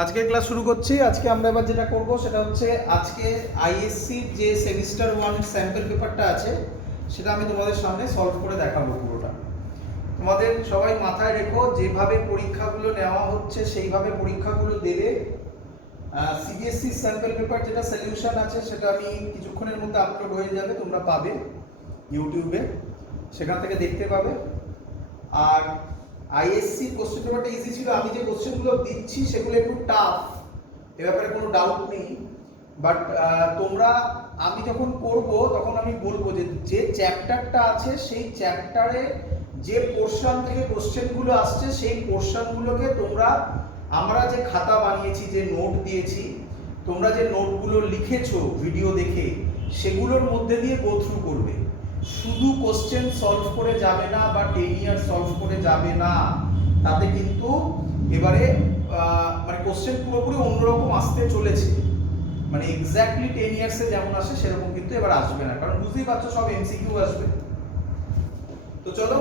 আজকের ক্লাস শুরু করছি। আজকে আমরা এবার যেটা করব সেটা হচ্ছে আজকে আইএসসির যে সেমিস্টার 1 স্যাম্পল পেপারটা আছে সেটা আমি তোমাদের সামনে সলভ করে দেখাবো পুরোটা। তোমাদের সবাই মাথায় রেখো, যেভাবে পরীক্ষাগুলো নেওয়া হচ্ছে সেইভাবে পরীক্ষাগুলো দেবে। সিবিএসসি স্যাম্পল পেপার যেটা সলিউশন আছে সেটা আমি কিছুক্ষণের মধ্যে আপলোড হয়ে যাবে, তোমরা পাবে ইউটিউবে, সেখান থেকে দেখতে পাবে। আর আইএসসি কোশ্চেন পেপারটা ইজি ছিল, আমি যে কোশ্চেনগুলো দিচ্ছি সেগুলো একটু টাফ, এ ব্যাপারে কোনো ডাউট নেই। বাট তোমরা, আমি যখন করব তখন আমি বলবো যে যে চ্যাপ্টারটা আছে সেই চ্যাপ্টারে যে পোর্শন থেকে কোশ্চেনগুলো আসছে সেই পোর্শনগুলোকে তোমরা, আমরা যে খাতা বানিয়েছি, যে নোট দিয়েছি, তোমরা যে নোটগুলো লিখেছো ভিডিও দেখে, সেগুলোর মধ্যে দিয়ে গো থ্রু করবে। শুধু কোশ্চেন সলভ করে যাবে না বা 10 ইয়ার সলভ করে যাবে না, তাতে কিন্তু এবারে মানে কোশ্চেন পুরোপুরি অন্যরকম আসতে চলেছে। মানে এক্স্যাক্টলি 10 ইয়ার্সে যেমন আসে সেরকম কিন্তু এবার আসবে না, কারণ বুঝতেই পারছো সব এমসিকিউ আসবে। তো চলো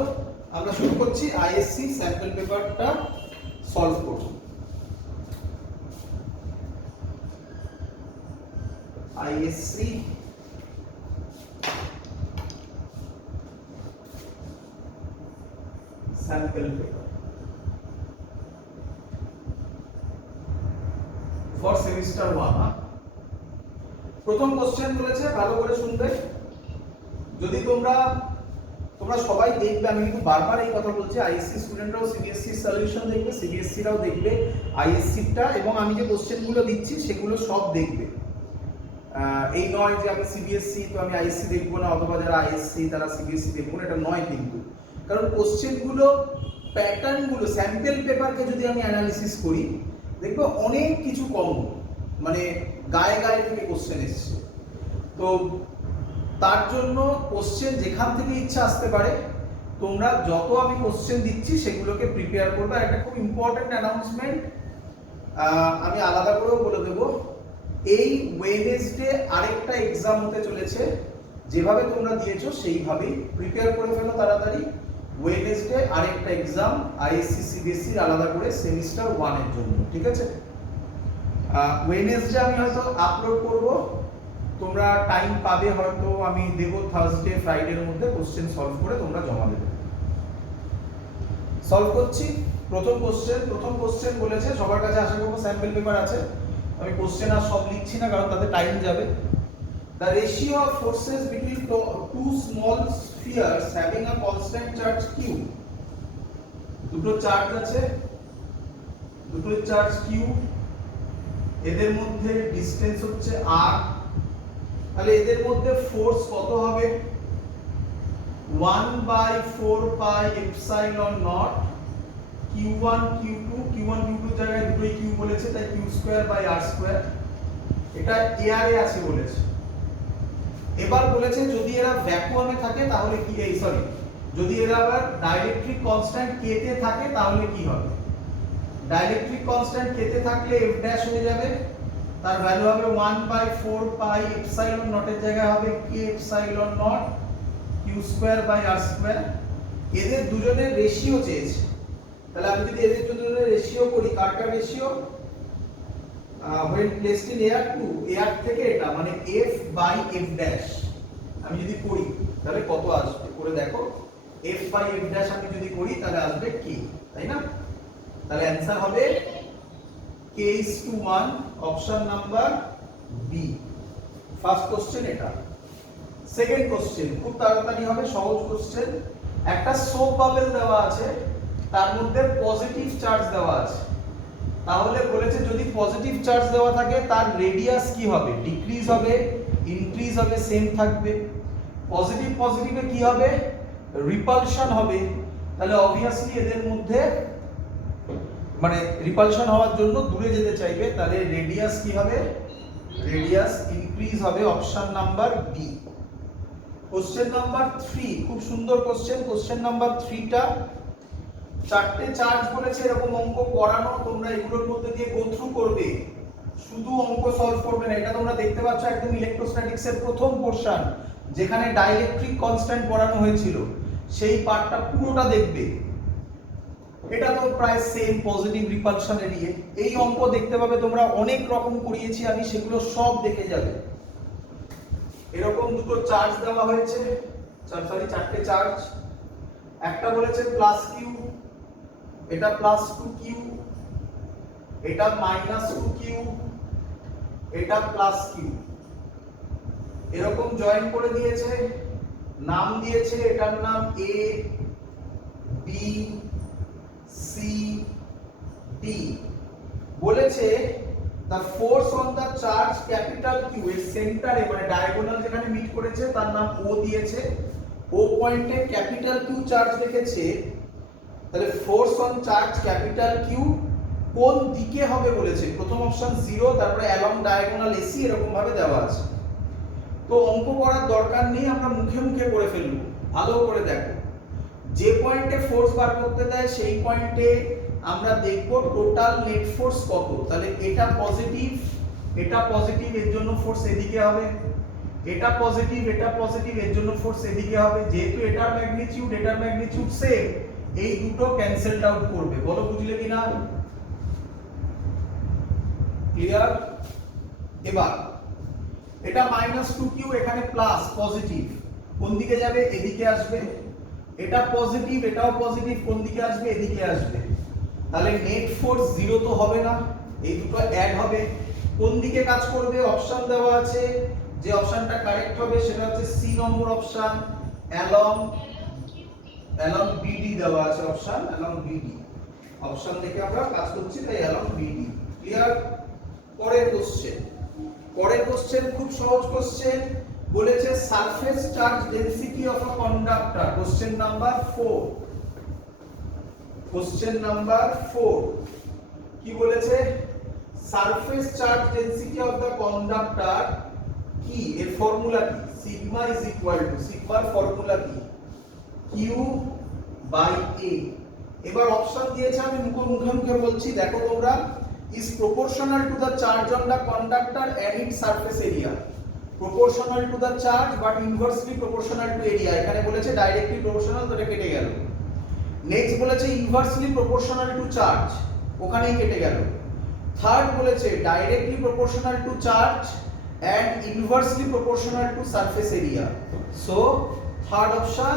আমরা শুরু করছি আইএসসি স্যাম্পল পেপারটা সলভ করব। ISC sample paper for semester 1। প্রথম কোশ্চেন বলেছে, ভালো করে শুনবে। যদি তোমরা সবাই দেখবে, আমি কিন্তু বারবার এই কথা বলছি, আইএসসি স্টুডেন্টরাও সিবিএসসি সলিউশন দেখবে, সিবিএসসিরাও দেখবে আইএসসিটা, এবং আমি যে কোশ্চেনগুলো দিচ্ছি সেগুলো সব দেখবে। এই নয় যে আমি সিবিএসসি তো আমি আইএসসি দেখবো না, অথবা যারা আইএসসি তারা সিবিএসসি দেখবো না, এটা নয় কিন্তু। কারণ কোশ্চেনগুলো, প্যাটার্নগুলো, স্যাম্পল পেপারকে যদি আমি অ্যানালিসিস করি, দেখবো অনেক কিছু কম, মানে গায়ে গায়ে থেকে কোশ্চেন এসছে। তো তার জন্য কোশ্চেন যেখান থেকে ইচ্ছা আসতে পারে, তোমরা যত আমি কোশ্চেন দিচ্ছি সেগুলোকে প্রিপেয়ার করবে। আর একটা খুব ইম্পর্টেন্ট অ্যানাউন্সমেন্ট আমি আলাদা করেও বলে দেবো, এই ওয়েডনেসডে আরেকটা এক্সাম হতে চলেছে। যেভাবে তোমরা দিয়েছো সেইভাবেই প্রিপেয়ার করে ফেলো তাড়াতাড়ি। ওয়েডনেসডে আরেকটা এক্সাম আইএসসি সিবিএসসি আলাদা করে সেমিস্টার 1 এর জন্য, ঠিক আছে? ওয়েডনেসডে আমি হয়তো আপলোড করব, তোমরা টাইম পাবে, হয়তো আমি দেব থার্সডে ফ্রাইডের মধ্যে কোশ্চেন সলভ করে তোমরা জমা দেবে। সলভ করছি প্রথম কোশ্চেন বলেছে, সবার কাছে আশা করবো স্যাম্পল পেপার আছে। আমি কোশ্চেন আর সব লিখছি না, কারণ তাতে টাইম যাবে। The ratio of forces between two small spheres having a constant charge q, দুটো চার্জ আছে, দুটো চার্জ q, এদের মধ্যে ডিসটেন্স হচ্ছে r, তাহলে এদের মধ্যে ফোর্স কত হবে? 1/4 pi epsilon not q1 q2 জায়গায় দুটোই q বলেছে, তাই q²/r²। এটা এয়ারে আছে বলেছে। এবার বলেছে যদি এরা ভ্যাকুয়ামে থাকে তাহলে কি, যদি এরা আবার ডাইলেকট্রিক কনস্ট্যান্ট k তে থাকে তাহলে কি হবে? ডাইলেকট্রিক কনস্ট্যান্ট k তে থাকলে f ড্যাশ হয়ে যাবে, তার ভ্যালু হবে 1/4 পাই এপসাইলন নট এর জায়গায় হবে k এপসাইলন নট q²/r²। এদের দুজনের রেশিও চেয়েছে, তাহলে আমি যদি এদের দুজনের রেশিও করি, কারটার ratio when placed in air থেকে এটা মানে f/f ড্যাশ আমি যদি করি তাহলে কত আসবে করে দেখো। f/f ড্যাশ আমি যদি করি তাহলে আসবে k, তাই না? তাহলে অ্যানসার হবে k:1, option number B. First question এটা। সেকেন্ড কোশ্চেন খুব তাড়াতাড়ি হবে, সহজ কোশ্চেন। একটা সোপ বাবল দেওয়া আছে, তার মধ্যে পজিটিভ চার্জ দেওয়া আছে। তাহলে বলেছে যদি পজিটিভ চার্জ দেওয়া থাকে তার রেডিয়াস কি হবে? ডিক্রিজ হবে, ইনক্রিজ হবে, সেম থাকবে। পজিটিভে কি হবে? রিপালশন হবে। তাহলে অবভিয়াসলি এদের মধ্যে, মানে রিপালশন হওয়ার জন্য দূরে যেতে চাইবে, তাহলে রেডিয়াস কি হবে? রেডিয়াস ইনক্রিজ হবে, option number B. Question number 3, খুব সুন্দর কোশ্চেন। কোশ্চেন নাম্বার 3টা চারটে চার্জ বলেছে, এরকম অঙ্ক করানো, তোমরা এগুলোর মধ্যে দিয়ে গো থ্রু করবে, শুধু অঙ্ক সলভ করবে না। এটা তোমরা দেখতে পাচ্ছ একদম ইলেকট্রোস্ট্যাটিক্স এর প্রথম পোরশন, যেখানে ডাইলেকট্রিক কনস্ট্যান্ট পড়ানো হয়েছিল, সেই পার্টটা পুরোটা দেখবে। এটা তো প্রায় সেম পজিটিভ রিপালশন এরিয়ে। এই অঙ্ক দেখতে পাবে তোমরা, অনেক রকম করিয়েছি আমি, সেগুলো সব দেখে যাবে। এরকম দুটো চার্জ দেওয়া হয়েছে, চারটে চার্জ। একটা বলেছে প্লাস কিউ, এটা প্লাস 2q, এটা মাইনাস 2q, এটা প্লাস কিউ। এরকম জয়েন করে দিয়েছে, নাম দিয়েছে, এটার নাম এ বি সি ডি। বলেছে the force on the charge capital Q এর সেন্টারে, মানে ডায়াগোনাল যেখানে মিট করেছে তার নাম O দিয়েছে, O পয়েন্টে ক্যাপিটাল Q চার্জ রেখেছে। তাহলে force on charge capital Q কোন দিকে হবে বলেছে। প্রথম অপশন 0, তারপরে অ্যালং ডায়াগোনাল AC এরকম ভাবে দেওয়া আছে। তো অঙ্ক করার দরকার নেই, আমরা মুখে মুখে করে ফেলবো। ভালো করে দেখো, যে পয়েন্টে ফোর্স বার করতে দেয় সেই পয়েন্টে আমরা দেখব টোটাল নেট ফোর্স কত। তাহলে এটা পজিটিভ, এটা পজিটিভ, এর জন্য ফোর্স এদিকে হবে। এটা পজিটিভ, এটা পজিটিভ, এর জন্য ফোর্স এদিকে হবে। যেহেতু এটার ম্যাগনিটিউড সেম, এই দুটো ক্যান্সেলড আউট করবে। বলো বুঝলে কিনা? ক্লিয়ার? এবার এটা -2q, এখানে প্লাস পজিটিভ, কোন দিকে যাবে? এদিকে আসবে। এটা পজিটিভ, এটাও পজিটিভ, কোন দিকে আসবে? এদিকে আসবে। তাহলে নেট ফোর্স 0 তো হবে না, এই দুটো অ্যাড হবে। কোন দিকে কাজ করবে? অপশন দেওয়া আছে, যে অপশনটা কারেক্ট হবে সেটা হচ্ছে সি নম্বর অপশন, অ্যালং বিডি দেওয়া আছে অপশন, অ্যালং বিডি। অপশন দেখে আমরা কাজ করছি, তাই অ্যালং বিডি। ক্লিয়ার? পরের কোশ্চেন খুব সহজ কোশ্চেন, বলেছে surface charge density of a conductor. Question number 4, question number 4 কি বলেছে? Surface charge density of the conductor কি, এর ফর্মুলা কি? সিগমা ইজ ইকুয়াল টু, সিগমার ফর্মুলা কি? Q by A. এবার অপশন দিয়েছে, আমি মুখে বলছি, দেখো তোমরা। is proportional to the charge on the conductor and its surface area. Proportional to the charge but inversely proportional to area. এখানে বলেছে directly proportional, তো এটা কেটে গেল। নেক্সট বলেছে inversely proportional to charge, ওখানেই কেটে গেল। থার্ড বলেছে directly proportional to charge and inversely proportional to surface area. So third option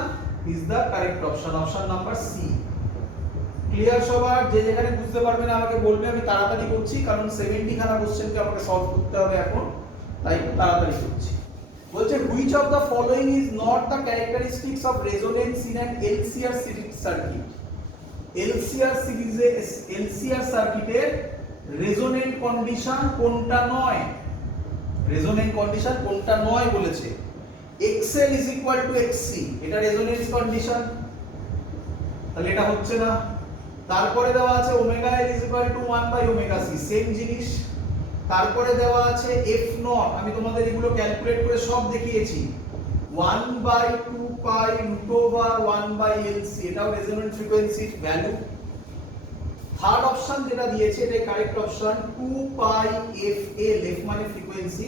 is the correct option, option number C. Clear সবার? যে যেখানে বুঝতে পারবে না আমাকে বলবে, আমি তাড়াতাড়ি করছি, কারণ 70 খানা কোশ্চেনকে আমাকে সলভ করতে হবে এখন, তাই তাড়াতাড়ি করছি। বলছে which of the following is not the characteristics of resonance in an LCR series circuit? LCR সার্কিটের রেজোনেন্ট কন্ডিশন কোনটা নয়? রেজোনেন্ট কন্ডিশন কোনটা নয় বলেছে। XL is equal to XC, এটা রেজোনেন্স কন্ডিশন, তাহলে এটা হচ্ছে না। তারপরে দেওয়া আছে omega L is equal to 1 by omega C, same জিনিস। তারপরে দেওয়া আছে F নট, আমি তোমাদের এগুলো ক্যালকুলেট করে সব দেখিয়েছি, 1 by 2 pi root over 1 by LC, এটাও রেজোনেন্ট ফ্রিকোয়েন্সির ভ্যালু। থার্ড অপশন যেটা দিয়েছে এটাই correct option, 2 pi FL, F মানে frequency,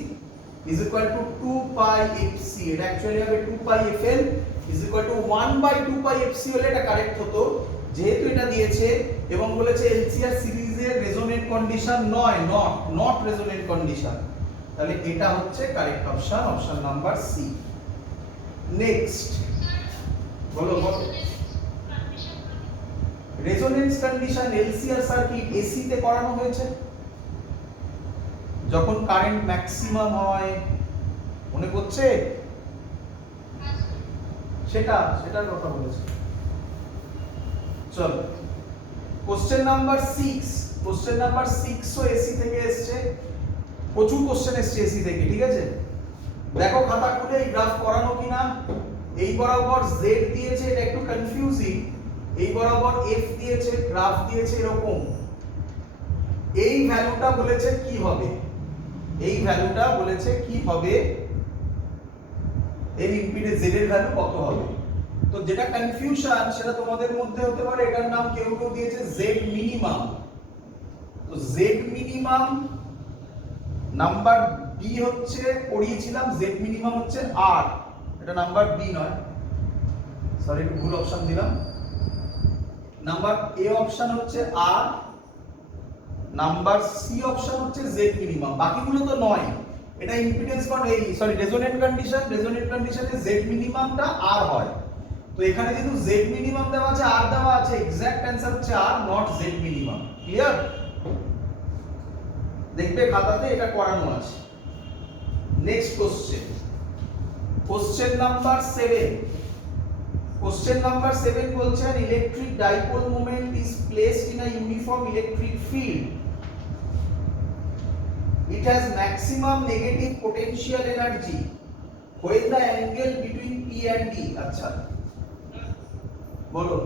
is equal to 2 pi FC, এটা অ্যাকচুয়ালি হবে 2 pi FL is equal to 1 by 2 pi FC হলে এটা কারেক্ট হতো। যেহেতু এটা দিয়েছে এবং বলেছে LCR সিরিজের রেজোনেন্ট কন্ডিশন নয়, নট রেজোনেন্ট কন্ডিশন, তাহলে এটা হচ্ছে correct option, option number C. Next বলো resonance condition LCR circuit AC তে করানো হয়েছে যখন কারেন্ট ম্যাক্সিমাম হয়, মনে পড়ছে? সেটার কথা বলেছে। চলো কোশ্চেন নাম্বার 6 ও এসি থেকে এসেছে, প্রচুর কোশ্চেন এসেছে এসি থেকে, ঠিক আছে? দেখো খাতা খুলে এই গ্রাফ করানো কিনা। এই বরাবর z দিয়েছে, এটা একটু কনফিউজিং। এই বরাবর f দিয়েছে, গ্রাফ দিয়েছে এরকম। এই ভ্যালুটা বলেছে কি হবে, এই ভ্যালুটা বলেছে কি হবে, এই ইম্পিডেন্স z এর ভ্যালু কত হবে। তো যেটা কনফিউশন সেটা তোমাদের মধ্যে হতে পারে, এটার নাম কেউ দিয়েছে z মিনিমাম। তো z মিনিমাম নাম্বার b হচ্ছে, পড়িয়েছিলাম z মিনিমাম হচ্ছে r, এটা নাম্বার b নয়, সরি একটু ভুল অপশন দিলাম। নাম্বার a অপশন হচ্ছে r, নাম্বার সি অপশন হচ্ছে জেড মিনিমাম, বাকিগুলো তো নয়। এটা ইম্পিডেন্স রেজোনেন্ট কন্ডিশনে জেড মিনিমামটা আর হয়। তো এখানে যেহেতু জেড মিনিমাম দেওয়া আছে আর দেওয়া আছে, এক্সাক্ট অ্যান্সার হচ্ছে আর, নট জেড মিনিমাম। ক্লিয়ার? দেখবে খাতাতে এটা করানো আছে। Next question number 7। Question number 7 বলছে an electric dipole moment is placed in a uniform electric field. It has maximum negative potential energy when the angle between P and D. আচ্ছা বলো।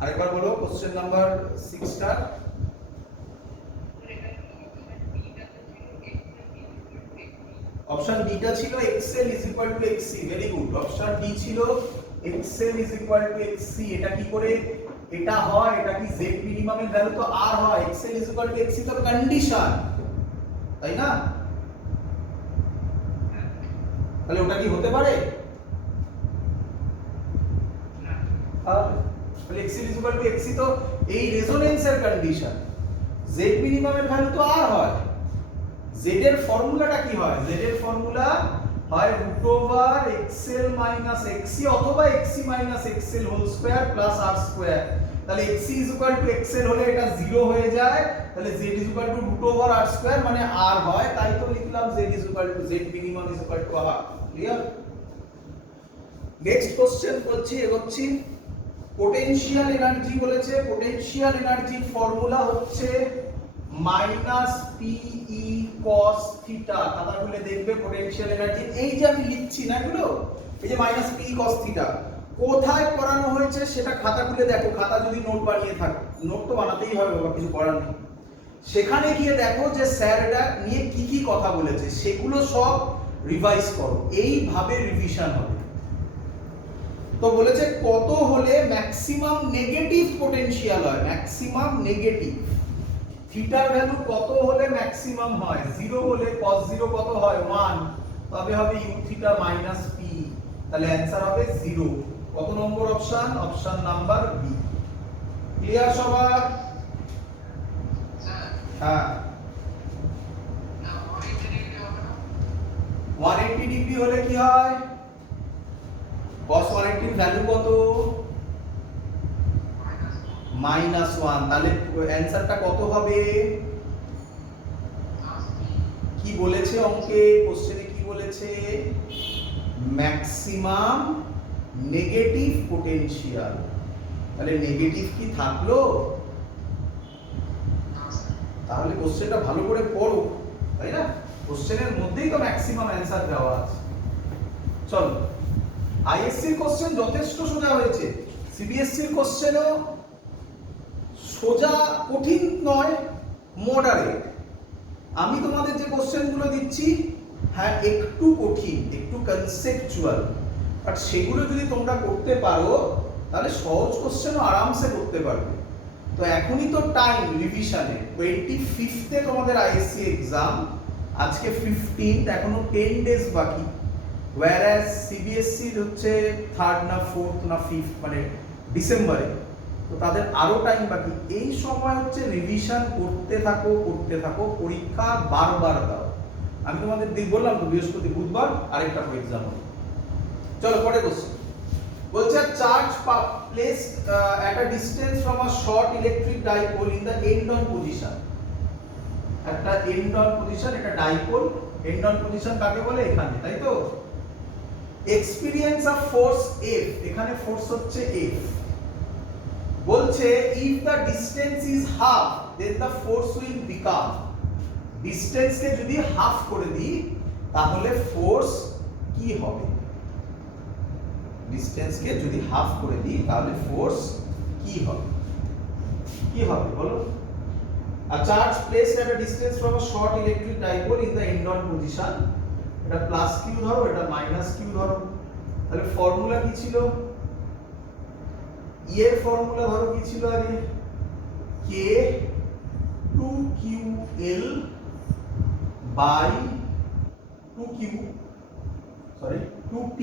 আরেকবার বলো কোশ্চেন নাম্বার 6টা। Option D টা ছিল xl xc, very good. Option D ছিল xl xc। এটা কি করে এটা হয়? এটা কি z মিনিমামের ভ্যালু তো r হয়, xl xc তো কন্ডিশন, তাই না? তাহলে ওটা কি হতে পারে? তাহলে xl xc তো এই রেজোনেন্সের কন্ডিশন, z মিনিমামের ভ্যালু তো r হয়। z এর ফর্মুলাটা কি হয়? z এর ফর্মুলা হয় √xl xc অথবা xc xl whole square plus r square. তাহলে xc xl হলে এটা 0 হয়ে যায়, তাহলে z √r স্কয়ার মানে r হয়, তাই তো লিখলাম z minimum r। Clear? Next question এগোচ্ছি। পোটেনশিয়াল এনার্জি বলেছে, পোটেনশিয়াল এনার্জির ফর্মুলা হচ্ছে -PE cos থিটা। খাতা খুলে দেখবে পোটেনশিয়াল এনার্জি, এই যে আমি লিখছি না এগুলো, এই যে -PE cos থিটা কোথায় পড়ানো হয়েছে সেটা খাতা খুলে দেখো। খাতা যদি নোট বানিয়ে থাকে, নোট তো বানাতেই হবে বাবা, কিছু করার নেই। সেখানে গিয়ে দেখো যে স্যাররা নিয়ে কি কি কথা বলেছে, সেগুলো সব রিভাইজ করো, এইভাবে রিভিশন হবে। তো বলেছে কত হলে ম্যাক্সিমাম নেগেটিভ পোটেনশিয়াল হয়, ম্যাক্সিমাম নেগেটিভ থিটার ভ্যালু কত হলে ম্যাক্সিমাম হয়? 0 হলে cos 0 কত হয়? 1, তবে হবে u থিটা - p, তাহলে অ্যানসার হবে 0। কত নম্বর অপশন? Option number B. ক্লিয়ার সবার? হ্যাঁ, 180 ডিগ্রি হলে কি হয়? cos 180 এর ভ্যালু কত? -1, তাহলে অ্যানসারটা কত হবে? কি বলেছে অঙ্কে, কোশ্চেনে কি বলেছে? Maximum negative potential. তাহলে নেগেটিভ কি থাকলো? তাহলে কোশ্চেনটা ভালো করে পড়ো, তাই না? কোশ্চেনের মধ্যেই তো ম্যাক্সিমাম অ্যানসার দেওয়া আছে। চলো, আইএসসি এর কোশ্চেন যথেষ্ট সোজা হয়েছে, সিবিএসসি এর কোশ্চেনও সোজা, কঠিন নয়, মডারেট। আমি তোমাদের যে কোশ্চেনগুলো দিচ্ছি, হ্যাঁ একটু কঠিন, একটু কনসেপচুয়াল, বাট সেগুলো যদি তোমরা করতে পারো তাহলে সহজ কোশ্চেনও আরামসে করতে পারবে। তো এখনই তো টাইম রিভিশনে, 25th তোমাদের আইএসসি এক্সাম, আজকে 15th, এখনো 10 ডেজ বাকি। whereas সিবিএসসি হচ্ছে 3rd না 4th না 5th, মানে ডিসেম্বরে, তো তাদের আরো টাইম বাকি। এই সময় হচ্ছে রিভিশন করতে থাকো, পরীক্ষা বারবার দাও। আমি তোমাদের বললাম তো বৃহস্পতি বুধবার আরেকটা এক্সাম হবে। চলো পরে কোশ্চেন বলছে charge placed at a distance from a short electric dipole in the end on position। একটা end on position, এটা ডাইপোল, end on position কাকে বলে? এখানে, তাই তো? এক্সপেরিয়েন্স অফ ফোর্স F, এখানে ফোর্স হচ্ছে F। বলছে if the distance is half then the force will become, distance কে যদি হাফ করে দিই তাহলে ফোর্স কি হবে? ডিসটেন্স কে যদি হাফ করে দিই তাহলে ফোর্স কি হবে? কি হবে বলো? A charge placed at a distance from a short electric dipole in the end on position, এটা প্লাস কিউ ধরো, এটা মাইনাস কিউ ধরো, তাহলে ফর্মুলা কি ছিল? এর ফর্মুলা ধরো কি ছিল আগে? k 2ql by 2p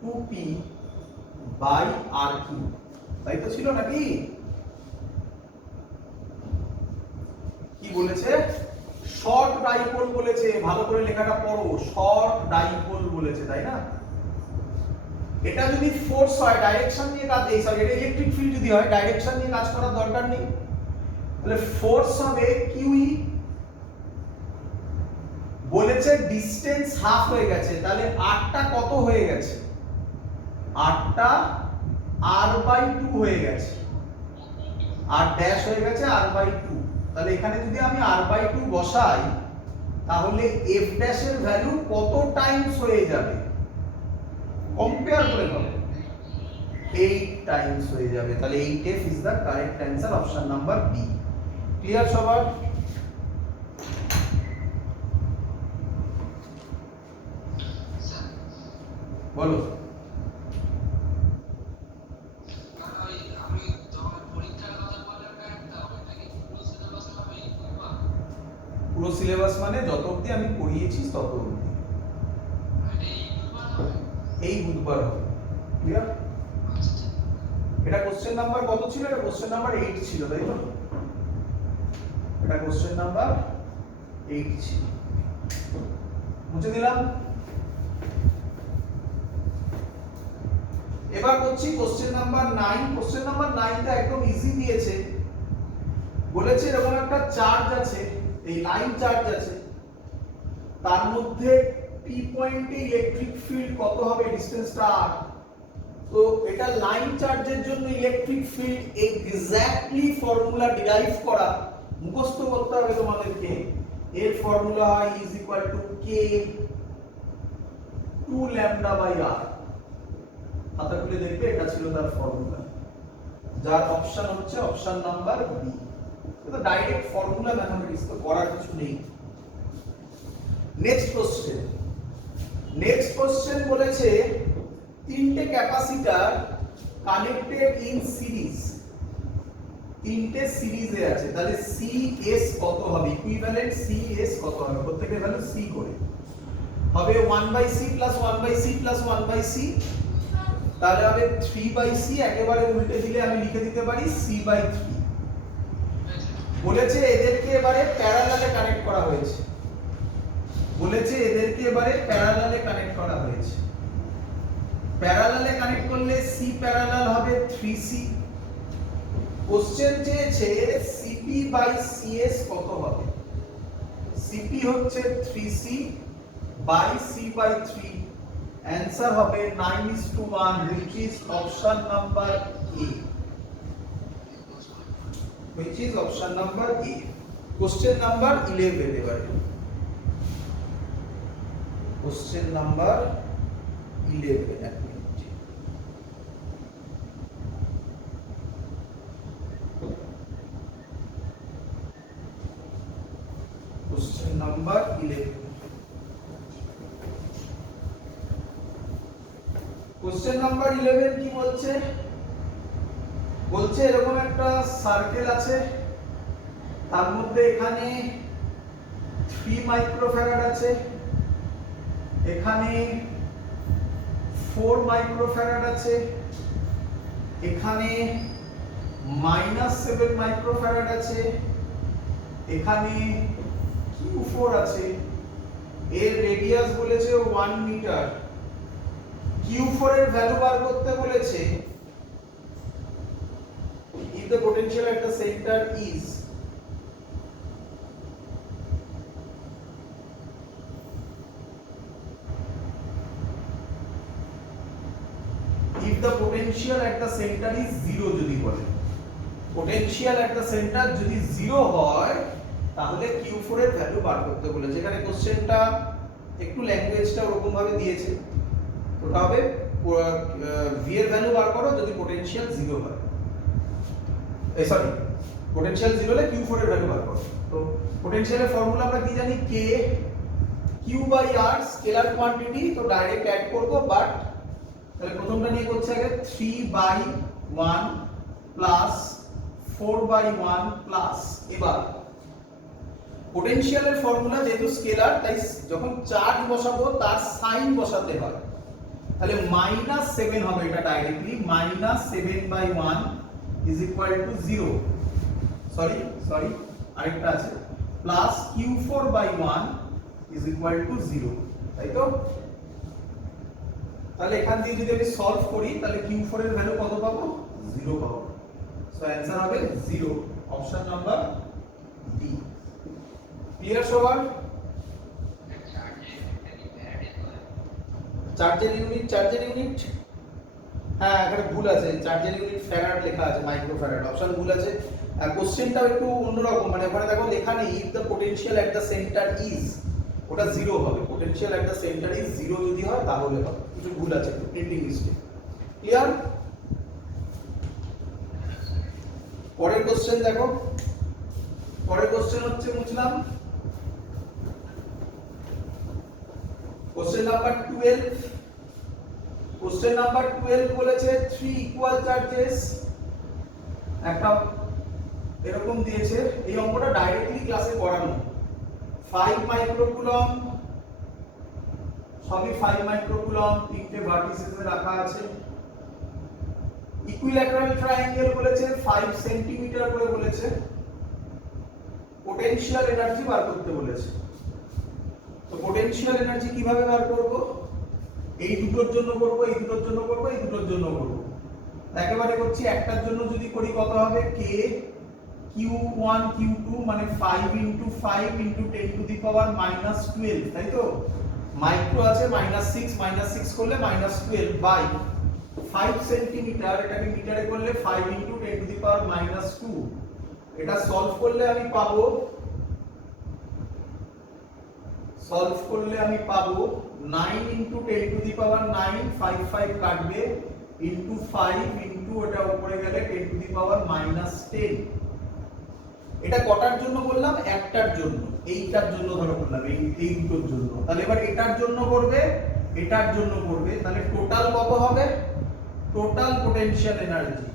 2p by r Q, তাই তো ছিল নাকি? কি বলেছে? শর্ট ডাইপোল বলেছে, ভালো করে লেখাটা পড়ো, শর্ট ডাইপোল বলেছে, তাই না? এটা যদি ফোর্স হয়, ডাইরেকশন নিয়ে কাজ, এই সরি, এটা ইলেকট্রিক ফিল্ড যদি হয়, ডাইরেকশন নিয়ে কাজ করার দরকার নেই। তাহলে ফোর্স হবে কিউই, বলেছে ডিসটেন্স হাফ হয়ে গেছে, তাহলে আরটা কত হয়ে গেছে? আরটা r/2 হয়ে গেছে, আর ড্যাশ হয়ে গেছে r/2। তাহলে এখানে যদি আমি r/2 বসাই, তাহলে f ড্যাশ এর ভ্যালু কত টাইমস হয়ে যাবে? কম্পেয়ার করে বলো। 8 টাইমস হয়ে যাবে। তাহলে 8f is the correct answer, option number B. Clear সবার? বলো। পুরো সিলেবাস মানে যত অবধি আমি পড়িয়েছি তত অবধি, এই বুধবার হবে। ক্লিয়ার? এটা কোশ্চেন নাম্বার কত ছিল? এটা কোশ্চেন নাম্বার 8 ছিল, তাই তো? এটা কোশ্চেন নাম্বার 8 ছিল, মুছে দিলাম। এবার করছি কোশ্চেন নাম্বার 9। কোশ্চেন নাম্বার 9 টা একদম ইজি দিয়েছে, বলেছে এরকম একটা চার্জ আছে, এই লাইন চার্জ আছে, তার মধ্যে p পয়েন্টে ইলেকট্রিক ফিল্ড কত হবে? ডিসটেন্সটা r। তো এটা লাইন চার্জের জন্য electric field exactly formula derive করা মুখস্থ করতে হবে তোমাদেরকে। এর ফর্মুলা হয় is equal to k 2 lambda by r। খাতা খুলে দেখবে, এটা ছিল তার ফর্মুলা, যার অপশন হচ্ছে অপশন নাম্বার বি। তো ডাইরেক্ট ফর্মুলা ম্যাথমেটিক্স, তো করার কিছু নেই। Next question. নেক্সট কোশ্চেন বলেছে তিনটে ক্যাপাসিটর কানেক্টেড ইন সিরিজ, তিনটে সিরিজে আছে, তাহলে CS কত হবে? ইকুইভ্যালেন্ট CS কত হবে? প্রত্যেকটা ভ্যালু c করে হবে 1/c plus 1/c plus 1/c, তাহলে হবে 3/c। একেবারে উল্টে দিলে আমি লিখে দিতে পারি c/3। বলেছে এদেরকে এবারে প্যারালালে কানেক্ট করা হয়েছে, বলেছে এদেরকে এবারে প্যারালালে কানেক্ট করা হয়েছে। প্যারালালে কানেক্ট করলে c প্যারালাল হবে 3c। কোশ্চেন চেয়েছে CP/CS কত হবে? CP হচ্ছে 3c বাই c/3। आंसर হবে 9:1, which is option number A, which is option number A। question number 11 এবারে, question number 11। এক minute, question number 11। Question number 11 কি বলছে? বলছে এরকম একটা সার্কেল আছে, তার মধ্যে এখানে 3 মাইক্রোফ্যারাড আছে, এখানে 4 মাইক্রোফ্যারাড আছে, এখানে -7 মাইক্রোফ্যারাড আছে, এখানে Q4 আছে, এর রেডিয়াস বলেছে 1 মিটার। Q4 এর ভ্যালু বার করতে বলেছে। if the potential at the center is if the potential at the center is 0, যদি বলে potential at the center যদি 0 হয়, তাহলে Q4 এর ভ্যালু বার করতে বলেছে। এখানে কোশ্চেনটা একটু ল্যাঙ্গুয়েজটা ওরকম ভাবে দিয়েছে, ওটা হবে v এর ভ্যালু বার করো যদি পোটেনশিয়াল 0 হয়, এই সরি পোটেনশিয়াল 0 হলে Q4 এর ভ্যালু বার করো। তো পোটেনশিয়ালের ফর্মুলা আমরা কি জানি? k q/r স্কেলার কোয়ান্টিটি, তো ডাইরেক্ট অ্যাড করব, বাট তাহলে প্রথমটা নিয়ে করছে আগে 3/1 প্লাস 4/1 প্লাস, এবার পোটেনশিয়ালের ফর্মুলা যেহেতু স্কেলার, তাই যখন চার্জ বসাবো তার সাইন বসাতে হয়। তাহলে -7 হবে এটা directly, -7/1 is equal two 0, sorry আরেকটা আছে, plus q4/1 is equal two 0, তাই তো? তাহলে এখান থেকে যদি আমি সলভ করি তাহলে q4 এর ভ্যালু কত পাবো? 0 পাবো। সো অ্যানসার হবে 0, অপশন নাম্বার ডি। ক্লিয়ার সবার? চার্জের ইউনিট, হ্যাঁ এখানে ভুল আছে, চার্জের ইউনিট ফ্যারাড লেখা আছে, মাইক্রোফ্যারাড, অপশন ভুল আছে। কোশ্চেনটাও একটু অন্যরকম, মানে ওখানে দেখো লেখা নেই if the potential at the centre is, ওটা 0 হবে, potential at the centre is 0 যদি হয় তাহলে হবে, কিছু ভুল আছে প্রিন্টিং লিস্টে। ক্লিয়ার? পরের কোশ্চেন দেখো, পরের কোশ্চেন হচ্ছে মুছলাম কোশ্চেন নাম্বার 12। কোশ্চেন নাম্বার 12 বলেছে 3 ইকুয়াল চার্জেস, একটা এরকম দিয়েছে, এই অঙ্কটা ডাইরেক্টলি ক্লাসে করানো, 5 মাইক্রোকুলম, সবই 5 মাইক্রোকুলম, তিনটে ভার্টিসেসে রাখা আছে। ইকুইল্যাটারাল ট্রায়াঙ্গেল বলেছে 5 সেন্টিমিটার করে বলেছে, পোটেনশিয়াল এনার্জি বার করতে বলেছে। তো পোটেনশিয়াল এনার্জি কিভাবে বার করব? এই দুটোর জন্য করব, এই দুটোর জন্য করব, এই দুটোর জন্য করব। একেবারে করছি, একটার জন্য যদি করি কত হবে? k q1 q2 মানে 5 * 5 * 10 টু দি পাওয়ার -12, তাই তো? মাইক্রো আছে -6 করলে -12 বাই 5 সেন্টিমিটার, এটাকে মিটারে করলে 5 * 10 টু দি পাওয়ার -2। এটা সলভ করলে আমি পাবো 9 * 10 টু দি পাওয়ার 9, 5 কাটবে, ইনটু 5 ইনটু এটা উপরে গেলে 10 টু দি পাওয়ার -10। এটা কটার জন্য বললাম? একটার জন্য, এইটার জন্য ধরো বললাম, এই দুটোর জন্য। তাহলে এবার এটার জন্য করবে, এটার জন্য করবে, তাহলে টোটাল কত হবে? টোটাল পোটেনশিয়াল এনার্জি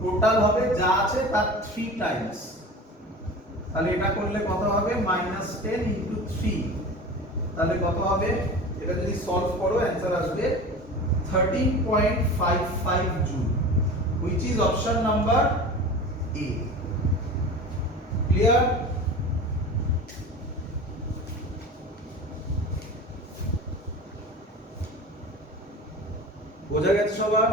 টোটাল হবে যা আছে তার 3 টাইমস। তাহলে এটা করলে কত হবে? -10 * 3, তাহলে কত হবে? এটা যদি সলভ করো অ্যানসার আসবে 13.55 joule, which is option number A. Clear? বোঝা গেছে সবার?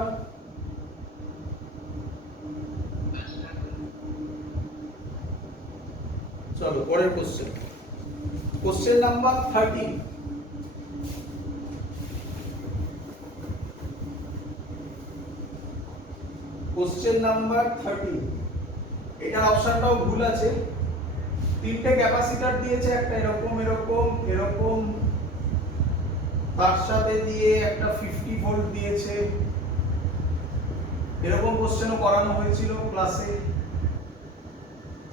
চলো পরের question, question number 13। Question number 13, এটার অপশনটাও ভুল আছে। তিনটে ক্যাপাসিটর দিয়েছে, একটা এরকম এরকম এরকম, তার সাথে দিয়ে একটা 50 ভোল্ট দিয়েছে, এরকম কোশ্চেনও করানো হয়েছিল ক্লাসে।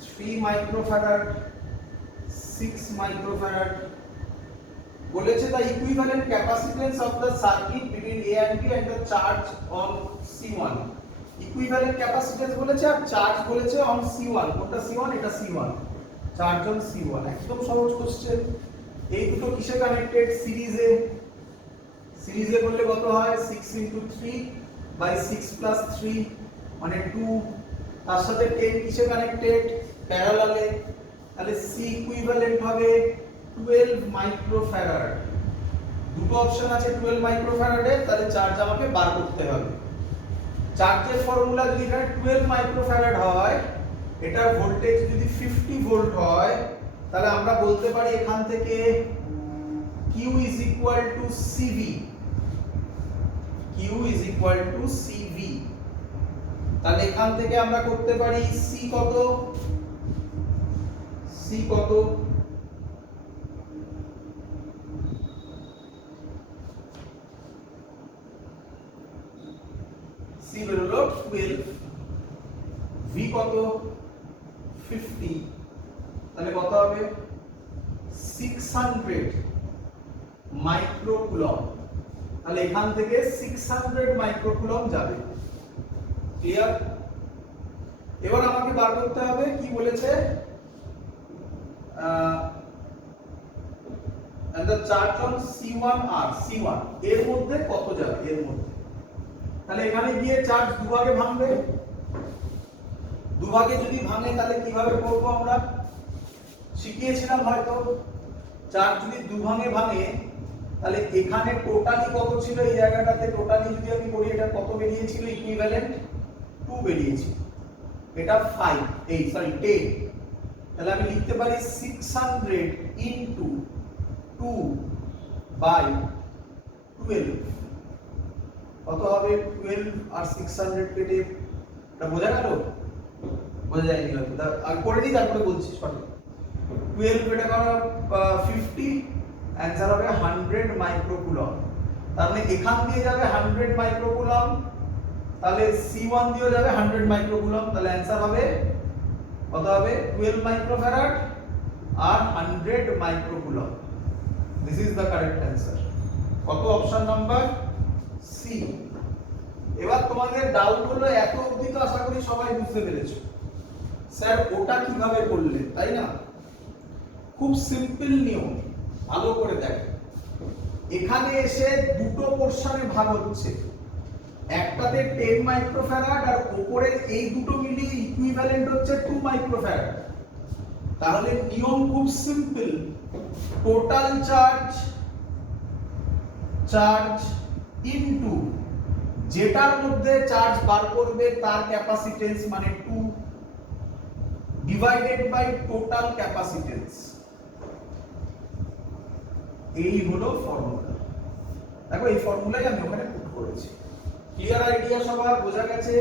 3 মাইক্রোফ্যারাড, 6 মাইক্রোফ্যারাড বলেছে the equivalent capacitance of the circuit between A and B and the charge on C1। Equivalent capacitance বলেছে আর চার্জ বলেছে অন C1। কোনটা C1? এটা C1, চার্জ অন C1। একদম সহজ কোশ্চেন। এই দুটো কিসে কানেক্টেড? সিরিজে করলে কত হয়? 6 * 3 বাই 6 + 3 মানে 2, তার সাথে 10 কিসে কানেক্টেড? প্যারালালে। তাহলে C ইকুইভ্যালেন্ট হবে 12 মাইক্রোফ্যারাড। দুটো অপশন আছে 12 মাইক্রোফ্যারাডের, তাহলে চার্জ আমাকে বার করতে হবে। চার্জের ফর্মুলা যদি এখানে 12 মাইক্রোফ্যারাড হয়, এটার ভোল্টেজ যদি 50 ভোল্ট হয়, তাহলে আমরা বলতে পারি এখান থেকে Q is equal to CV। Q is equal to CV। তাহলে এখান থেকে আমরা করতে পারি C কত? C কত? C বেরোলো 12, V কত? 50, তাহলে কত হবে? 600 মাইক্রোকুলম। তাহলে এখান থেকে 600 মাইক্রোকুলম যাবে। ক্লিয়ার? এবার আমাকে বার করতে হবে কি বলেছে, and the charge on C1R, C1 এর মধ্যে কত যাবে, এর মধ্যে। তাহলে এখানে গিয়ে চার্জ দুভাগে ভাঙবে, দুভাগে যদি ভাঙে তাহলে কিভাবে করব আমরা শিখিয়েছিলাম হয়তো। চার্জ যদি দুভাগে ভাঙে তাহলে এখানে টোটালি কত ছিল, এই জায়গাটাতে টোটালি যদি আমি করি এটা কত বেরিয়েছিল, ইকুইভ্যালেন্ট 2 বেরিয়েছিল, এটা 5 এই সরি 10। তাহলে আমি লিখতে পারি 600 ইনটু 2 বাই 12 কত হবে, 12 আর 600 কেটে, এটা বোঝা গেল? বোঝা যায়নি হয়তো, আমি করে নিই তারপরে বলছি সঠিক। 12 এটা করা 50, অ্যানসার হবে 100 মাইক্রোকুলম। তার মানে এখান দিয়ে যাবে 100 মাইক্রোকুলম, তাহলে C1 দিয়েও যাবে 100 মাইক্রোকুলম, তাহলে অ্যানসার হবে কত হবে, 12 মাইক্রোফ্যারাড আর 100 microcoulomb. This is the correct answer. কত, অপশন নাম্বার সি। এবার তোমাদের ডাউট হলো এত অবধি তো আশা করি সবাই বুঝতে পেরেছো, স্যার ওটা কিভাবে করলেন, তাই না? খুব সিম্পল নিয়ম, ভালো করে দেখো। এখানে এসে দুটো পোরশনে ভাগ হচ্ছে, একটাতে 10 মাইক্রোফ্যারাড আর উপরে এই দুটো মিলিয়ে ইকুইভ্যালেন্ট হচ্ছে 2 মাইক্রোফ্যারাড। তাহলে নিয়ম খুব সিম্পল, টোটাল চার্জ ইনটু যেটার মধ্যে চার্জ বার করবে তার ক্যাপাসিটেন্স মানে 2 ডিভাইডেড বাই টোটাল ক্যাপাসিটেন্স। এই হলো ফর্মুলা। দেখো এই ফর্মুলাই আমি ওখানে পুট করেছি। ক্লিয়ার আইডিয়া সবার, বোঝা গেছে?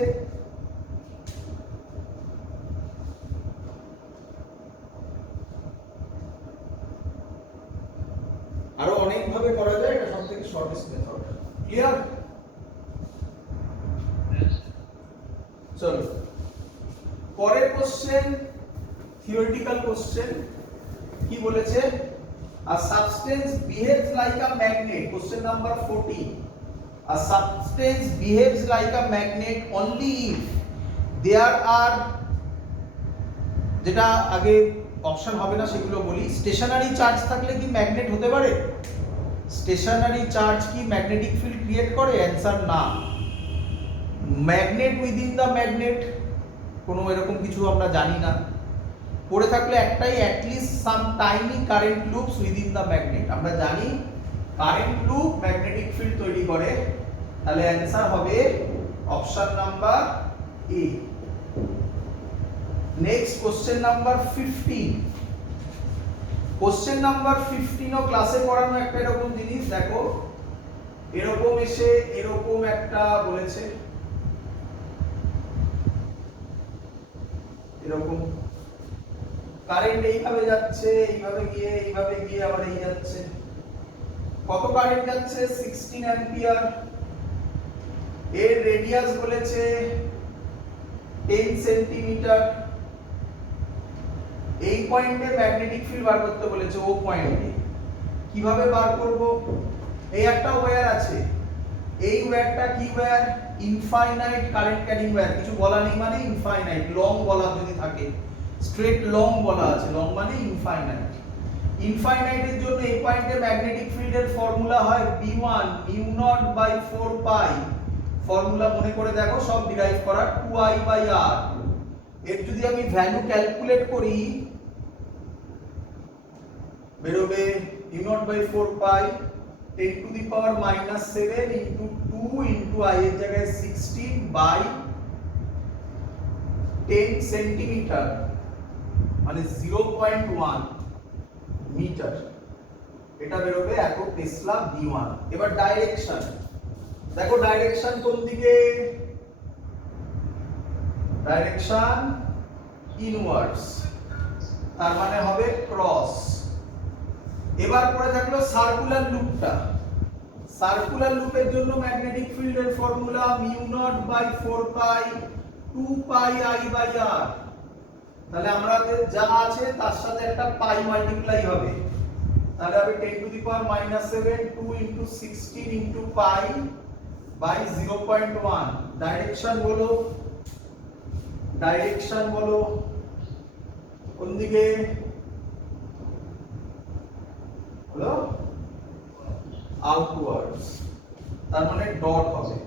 আরো অনেক ভাবে করা যায়, এটা সবথেকে শর্টেস্ট মেথড। ক্লিয়ার? চলো পরের কোশ্চেন, থিওরিটিক্যাল কোশ্চেন। কি বলেছে? A substance behaves like a magnet. Question number 14. A substance behaves like a magnet only if there are, যেটা আগে অপশন হবে না সেগুলো বলি। স্টেশনারি চার্জ থাকলে কি ম্যাগনেট হতে পারে? স্টেশনারি চার্জ কি ম্যাগনেটিক ফিল্ড ক্রিয়েট করে? অ্যানসার না। ম্যাগনেট উইদিন দ্য ম্যাগনেট কোনো এরকম কিছু আমরা জানি না। পড়ে থাকলে একটাই, at least some tiny current loops within the magnet. আমরা জানি কারেন্ট লুপ ম্যাগনেটিক ফিল্ড তৈরি করে, তাহলে অ্যানসার হবে অপশন নাম্বার এ। Next question number 15। Question number 15 ও ক্লাসে পড়ানো একটা এরকম জিনিস। দেখো এরকম এসে এরকম একটা বলেছে, এরকম কারেন্ট এইভাবে যাচ্ছে, এইভাবে গিয়ে আবার এই যাচ্ছে। কত কারেন্ট যাচ্ছে? 16 অ্যাম্পিয়ার। এর রেডিয়াস বলেছে 10 সেন্টিমিটার। এই পয়েন্টে ম্যাগনেটিক ফিল্ড বার করতে বলেছে, ও পয়েন্টে। কিভাবে বার করব? এই একটা ওয়্যার আছে, এই ওয়্যারটা কি wire? Infinite current carrying wire. কিছু বলা নেই মানে ইনফাইনাইট। লং বলা যদি থাকে, স্ট্রেট লং বলা আছে, লং মানে ইনফাইনাইট। ইনফাইনাইটের জন্য এই পয়েন্টে ম্যাগনেটিক ফিল্ডের ফর্মুলা হয় B1 mu naught by 4 pi. Formula মনে করে দেখো, সব ডিরাইভ করা 2I বাই R। এর যদি আমি ভ্যালু ক্যালকুলেট করি বেরোবে mu naught by 4 pi 10 to the power -7 into 2 into I এর জায়গায় 16 বাই 10 সেন্টিমিটার মানে 0.1 মিটার। এটা বেরোবে এত টেসলা V1। এবার ডাইরেকশন দেখো, ডাইরেকশন কোন দিকে? ডাইরেকশন ইনওয়ার্ডস, তার মানে হবে ক্রস। এবার পরে থাকলো সার্কুলার লুপটা। সার্কুলার লুপের জন্য ম্যাগনেটিক ফিল্ডের formula mu naught by 4 pi 2 pi I by R। তাহলে আমাদের যা আছে তার সাথে একটা পাই মাল্টিপ্লাই হবে, তাহলে হবে 10 to the power -7 2 into 16 into pi by 0.1। Direction বলো কোন দিকে? হলো আউটওয়ার্ডস, তার মানে ডট হবে।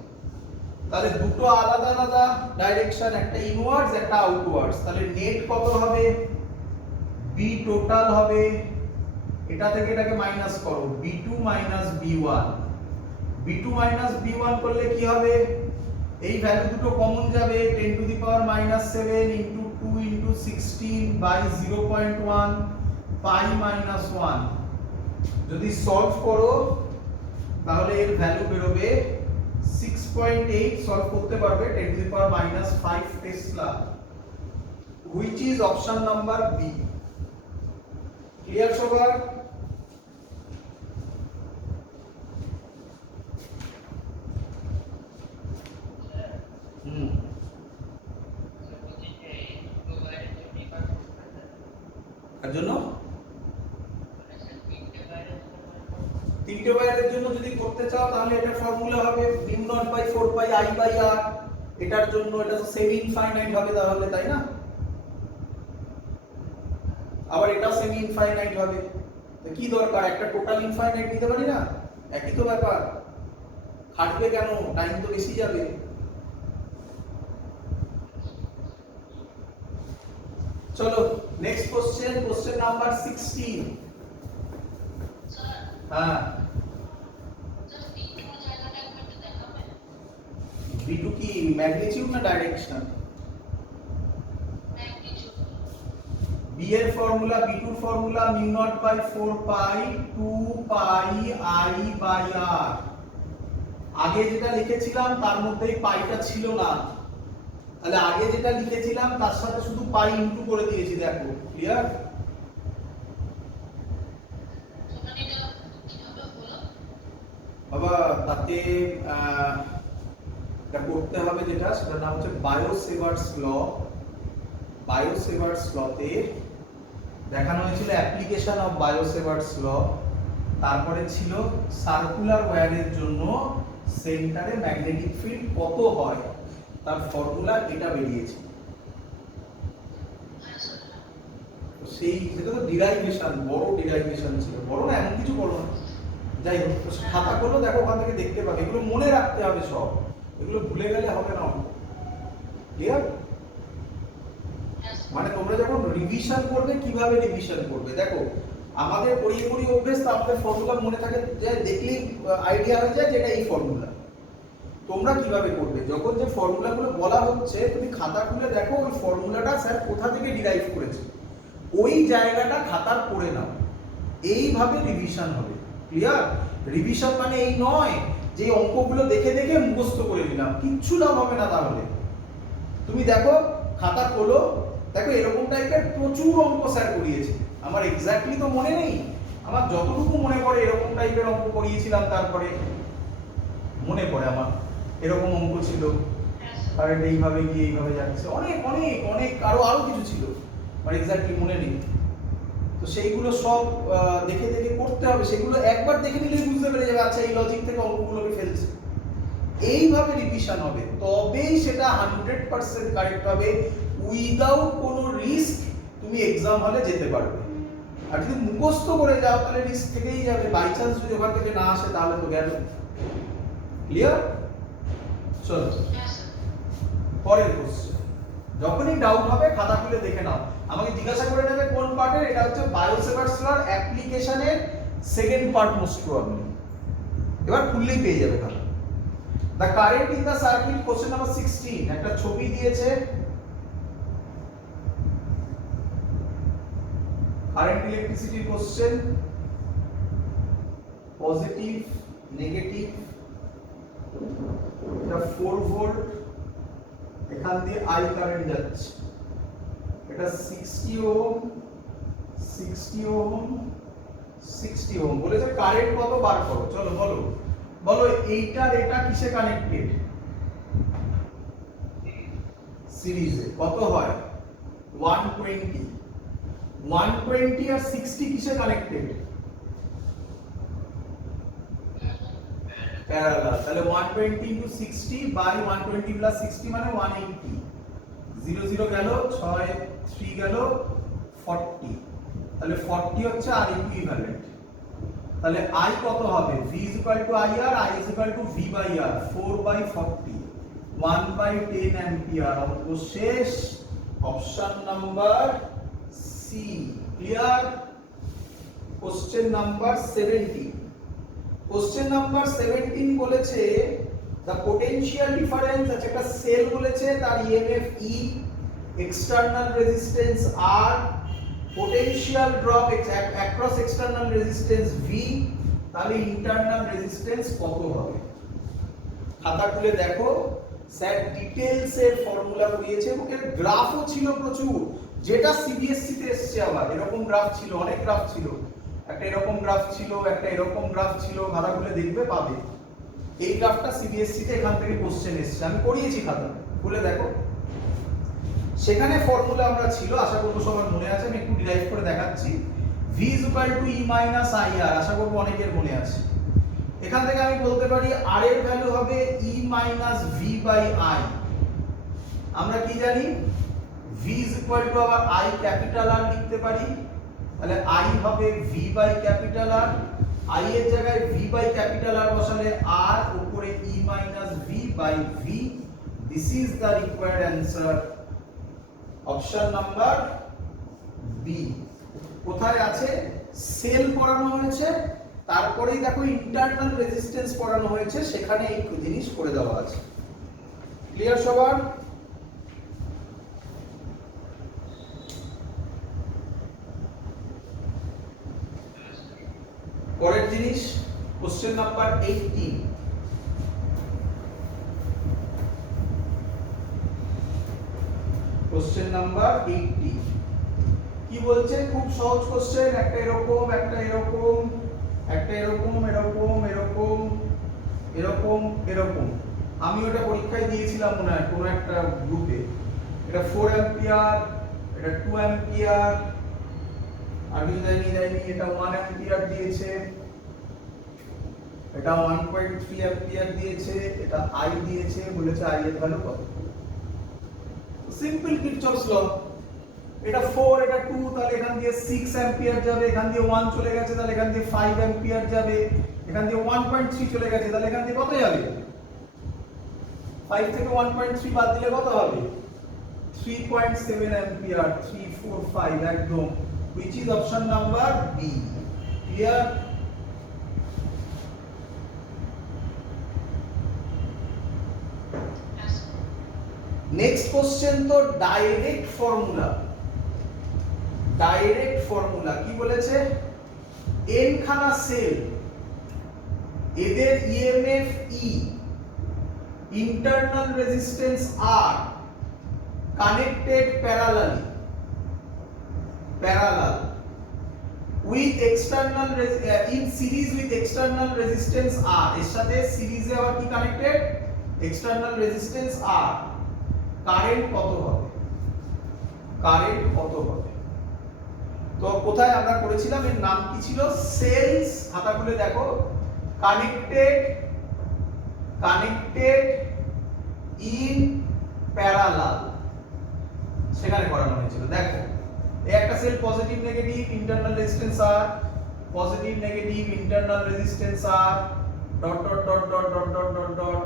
তাহলে দুটো আলাদা আলাদা ডাইরেকশন, একটা ইনওয়ার্ডস একটা আউটওয়ার্ডস। তাহলে নেট কত হবে? বি টোটাল হবে, এটা থেকে এটাকে মাইনাস করো, b2 minus b1। b2 minus b1 করলে কি হবে? এই ভ্যালু দুটো কমন যাবে, 10 to the power minus 7 into 2 into 16 by 0.1 pi minus 1। যদি সলভ করো তাহলে এর ভ্যালু বেরোবে 6.8। সলভ করতে পারবে 10 to the power minus 5 Tesla, which is option number B। Clear সবার? এর জন্য তিনটে ওয়্যারের জন্য যদি করতে চাও তাহলে এটা ফর্মুলা হবে mu naught by 4 pi I by r। এটার জন্য এটা তো সেমি ইনফাইনাইট হবে তাহলে, তাই না? আবার এটা সেমি ইনফাইনাইট হবে, তো কি দরকার একটা টোটাল ইনফাইনাইট নিতে পারি না? একই তো ব্যাপার, খাটবে কেন? টাইম তো বেশি যাবে। চলো নেক্সট কোশ্চেন, কোশ্চেন নাম্বার 16। হ্যাঁ, b2 কি ম্যাগনিটিউড না ডাইরেকশন? b এর ফর্মুলা, b2 এর formula mu naught by 4 pi 2 pi I by r। আগে যেটা লিখেছিলাম তার মধ্যে পাইটা ছিল না, তাহলে আগে যেটা লিখেছিলাম তার সাথে শুধু পাই ইনটু করে দিয়েছি, দেখো ক্লিয়ার? বাবা তাতে এটা করতে হবে যেটা, সেটার নাম হচ্ছে বায়োসেভার্স ল। বায়োসেভার্স লতে দেখানো হয়েছিল অ্যাপ্লিকেশন অফ বায়োসেভার্স ল, তারপরে ছিল সার্কুলার ওয়্যারের জন্য সেন্টারে ম্যাগনেটিক ফিল্ড কত হয়, তার ফর্মুলা এটা বেরিয়েছে। সেই যেটা তো ডিরাইভেশন, বড় ডিরাইভেশন ছিল, বড় না এমন কিছু বড় না, যাই হোক খাতা করলো দেখো, ওখান থেকে দেখতে পাবে। এগুলো মনে রাখতে হবে সব, এগুলো ভুলে গেলে হবে না। ক্লিয়ার? মানে তোমরা যখন রিভিশন করবে কিভাবে রিভিশন করবে, দেখো আমাদের পড়িয়ে পড়িয়ে অভ্যেস, তো আমাদের ফর্মুলা মনে থাকে, যে দেখলেই আইডিয়া হয়ে যায় যে এটা এই ফর্মুলা। তোমরা কিভাবে করবে, যখন যে ফর্মুলাগুলো বলা হচ্ছে তুমি খাতা খুলে দেখো ওই ফর্মুলাটা স্যার কোথা থেকে ডিরাইভ করেছে, ওই জায়গাটা খাতার পড়ে নাও, এইভাবে রিভিশন হবে। ক্লিয়ার? রিভিশন মানে এই নয় যে অঙ্কগুলো দেখে দেখে মুখস্থ করে নিলাম, কিচ্ছু লাভ হবে না। তাহলে তুমি দেখো খাতা খোলো, দেখো এরকম টাইপের প্রচুর অঙ্ক স্যার করিয়েছে, আমার এক্স্যাক্টলি তো মনে নেই, আমার যতটুকু মনে পড়ে এরকম টাইপের অঙ্ক করিয়েছিলাম। তারপরে মনে পড়ে আমার এরকম অঙ্ক ছিল, আর এইভাবে গিয়ে এইভাবে যাচ্ছে, অনেক অনেক অনেক আরো কিছু ছিল, আমার এক্স্যাক্টলি মনে নেই। তো সেইগুলো সব দেখে দেখে করতে হবে, সেগুলো একবার দেখে নিলেই বুঝতে পেরে যাবে আচ্ছা এই লজিক থেকে অঙ্কগুলোকে ফেলছে। এইভাবে রিভিশন হবে, তবেই সেটা 100% কারেক্ট হবে, উইদাউট কোনো রিস্ক তুমি এক্সাম হলে যেতে পারবে। আর যদি মুখস্থ করে যাও তাহলে রিস্ক থেকেই যাবে, বাই চান্স যদি ওখান থেকে না আসে তাহলে তো গেল। ক্লিয়ার? চলো পরের কোশ্চেন। যখনই ডাউট হবে খাতা খুলে দেখে নাও, আমাকে জিজ্ঞাসা করে নেবে কোন পার্টের, এটা হচ্ছে বায়োসেভার্স লর অ্যাপ্লিকেশনের সেকেন্ড পার্ট মোস্ট প্রবাবলি। এবার খুললেই পেয়ে যাবে খাতা। The current in the circuit, question number 16। একটা ছবি দিয়েছে, current electricity question, positive negative, এটা 4 ভোল্ট, এখান দিয়ে আই কারেন্ট যাচ্ছে, এটা 60 ওহম 60 ওহম 60 ওহম। বলেছে কারেন্ট কত বার করো, চলো বলো বলো এইটার এটা কিসে কানেক্টেড? সিরিজে। কত হয়? 120। 120 আর 60 কিসে কানেক্টেড? প্যারালাল। তাহলে 120 into 60 by 120 plus 60 মানে 180। 0 0 গেল, 6 3 গেল 40। তাহলে 40 হচ্ছে আর ইকুইভ্যালেন্ট। তাহলে I কত হবে? V is equal to IR, I is equal to V by R, 4/40, 1/10 ampere. অঙ্ক শেষ। Option number C. Clear? Question number 17। Question number 17 বলেছে দ্য পোটেনশিয়াল ডিফারেন্স, আছে একটা সেল বলেছে, তার EMF E, external resistance R, potential drop across external resistance V, তাহলে internal resistance কত হবে? খাতা খুলে দেখো, স্যার ডিটেইলস এর ফর্মুলা করিয়েছে এবং এর গ্রাফও ছিল প্রচুর, যেটা সিবিএসসি তে এসেছে। আবার এরকম গ্রাফ ছিল, অনেক গ্রাফ ছিল, একটা এরকম গ্রাফ ছিল, একটা এরকম গ্রাফ ছিল, খাতা খুলে দেখবে পাবে। এই গ্রাফটা সিবিএসসি তে এখান থেকে কোশ্চেন এসেছে, আমি করিয়েছি, খাতা খুলে দেখো। সেখানে ফর্মুলা আমরা ছিল, আশা করব সবার মনে আছে, আমি একটু ডিরাইভ করে দেখাচ্ছি। v is equal to e minus ir, আশা করব অনেকের মনে আছে। এখান থেকে আমি বলতে পারি r এর ভ্যালু হবে e minus v by i। আমরা কি জানি? v is equal to আবার i ক্যাপিটাল R লিখতে পারি, তাহলে i হবে v by capital R, i এর জায়গায় v by ক্যাপিটাল R বসালে r, উপরে e minus v by v। This is the required answer. Option number B. কোথায় আছে? সেল পড়ানো হয়েছে, তারপরেই দেখো ইন্টারনাল রেজিস্ট্যান্স পড়ানো হয়েছে, সেখানে এই জিনিস করে দেওয়া আছে। ক্লিয়ার সবার? পরের জিনিস, কোশ্চেন নাম্বার 18। কোশ্চেন নাম্বার 80 কি বলছে? খুব সহজ কোশ্চেন, একটা এরকম, একটা এরকম, একটা এরকম, এরকম, এরকম, এরকম, এরকম। আমি ওটা পরীক্ষায় দিয়েছিলাম মনে হয় কোনো একটা গ্রুপে। এটা 4 অ্যাম্পিয়ার, এটা 2 অ্যাম্পিয়ার, আর কিছু দেয়নি, এটা 1 অ্যাম্পিয়ার দিয়েছে, এটা 1.3 অ্যাম্পিয়ার দিয়েছে, এটা I দিয়েছে, বলেছে I এর ভ্যালু কত। সিম্পল কিরচফস ল। এটা 4, এটা 2, তাহলে এখান দিয়ে 6 অ্যাম্পিয়ার যাবে, এখান দিয়ে 1 চলে গেছে, তাহলে এখান দিয়ে 5 অ্যাম্পিয়ার যাবে, এখান দিয়ে 1.3 চলে গেছে, তাহলে এখান দিয়ে কত যাবে? 5 থেকে 1.3 বাদ দিলে কত হবে? 3.7 অ্যাম্পিয়ার। 3 4 5 একদম, which is option number B. Clear? Next question তো ডাইরেক্ট ফর্মুলা। ডাইরেক্ট ফর্মুলা কি বলেছে? n খানা সেল, এদের EMF E, internal resistance R, connected parallelly, parallel with external in series with external resistance R. এর সাথে সিরিজে আবার কি connected? External resistance R. Current কত হবে? কারেন্ট কত হবে? তো কোথায় আমরা করেছিলাম, এর নাম কি ছিল? সেলস। খাতা খুলে দেখো, কানেক্টেড, কানেক্টেড ইন প্যারালাল, সেখানে করানো হয়েছিল। দেখো, এই একটা cell positive negative internal resistance R, positive negative internal resistance R, dot dot dot dot dot dot dot dot,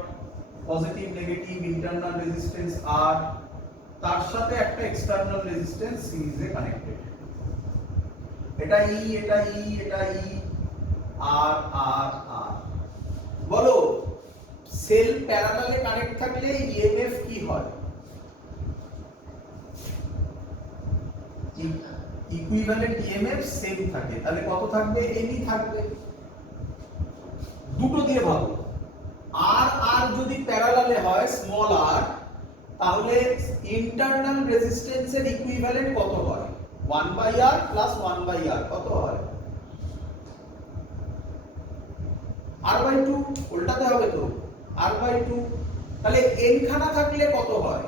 positive negative internal resistance R, তার সাথে একটা এক্সটার্নাল রেজিস্ট্যান্স সিরিজে কানেক্টেড। এটা ই, এটা ই, এটা ই, আর আর আর। বলো, সেল প্যারালালে কানেক্ট থাকলে ইএমএফ কি হয়? ইকুইভ্যালেন্ট ইএমএফ সেম থাকে, তাহলে কত থাকবে? এনই থাকবে। দুটো দিয়ে ভাবো, আর আর যদি প্যারালালে হয় স্মল আর, তাহলে ইন্টারনাল রেজিস্ট্যান্সের ইকুইভ্যালেন্ট কত হয়? 1/r প্লাস 1/r কত হয়? r/2, উল্টাতে হবে তো, r/2। তাহলে n খানা থাকলে কত হয়?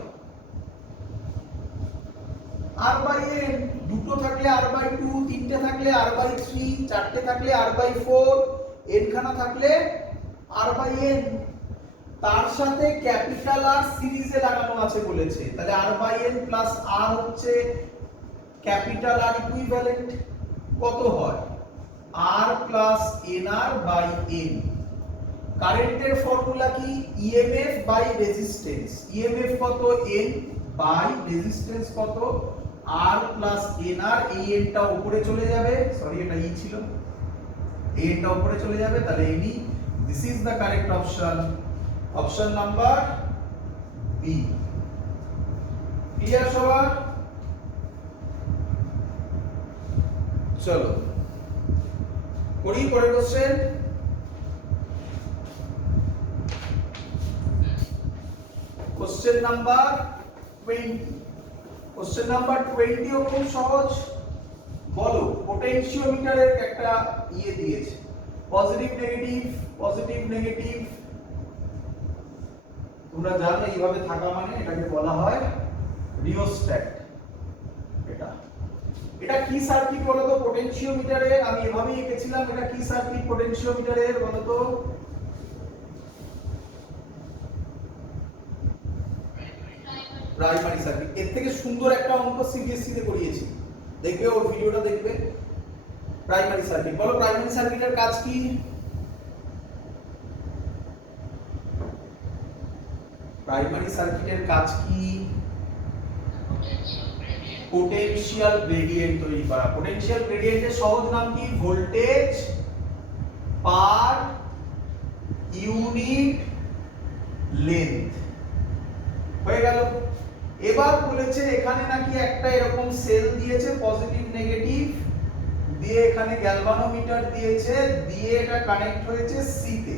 r/n। দুটো থাকলে r/2, তিনটে থাকলে r/3, চারটে থাকলে r/4, n খানা থাকলে r/n। তার সাথে ক্যাপিটাল আর সিরিজে লাগানো আছে বলেছে, তাহলে r/n প্লাস r হচ্ছে ক্যাপিটাল আর ইকুইভ্যালেন্ট। কত হয়? R plus N R by N. কারেন্টের ফর্মুলা কি? EMF by resistance. ইএমএফ কত? এন বাই রেজিস্ট্যান্স কত? R plus N R. এই এনটা উপরে চলে যাবে, সরি এটা ই ছিল, এই এনটা উপরে চলে যাবে, তাহলে NE. This is the correct option, option number B. Clear সবার? চলো করি পরের question. Question number 20। Question number 20 ও খুব সহজ। বলো পোটেনশিওমিটারের একটা ইয়ে দিয়েছে, পজিটিভ নেগেটিভ, পজিটিভ নেগেটিভ। তোমরা জানো এইভাবে থাকা মানে এটাকে বলা হয় রিওস্ট্যাট। এটা এটা কি সার্কিট বলো তো পোটেনশিওমিটারের? আমি এভাবেই এঁকেছিলাম। এটা কি সার্কিট পোটেনশিওমিটারের বলো তো? Primary circuit. এর থেকে সুন্দর একটা অঙ্ক সিবিএসসি তে করিয়েছি, দেখবে ওর ভিডিওটা দেখবে। প্রাইমারি সার্কিট বলো, প্রাইমারি সার্কিটের কাজ কি? প্রাইমারি সার্কিটের কাজ কি? পোটেনশিয়াল গ্রেডিয়েন্ট তৈরি করা। পোটেনশিয়াল গ্রেডিয়েন্টের সহজ নাম কি? Voltage per unit length. হয়ে গেল। এবার বলেছে এখানে নাকি একটা এরকম সেল দিয়েছে, পজিটিভ নেগেটিভ দিয়ে, এখানে গ্যালভানোমিটার দিয়েছে, দিয়ে এটা কানেক্ট হয়েছে সি তে।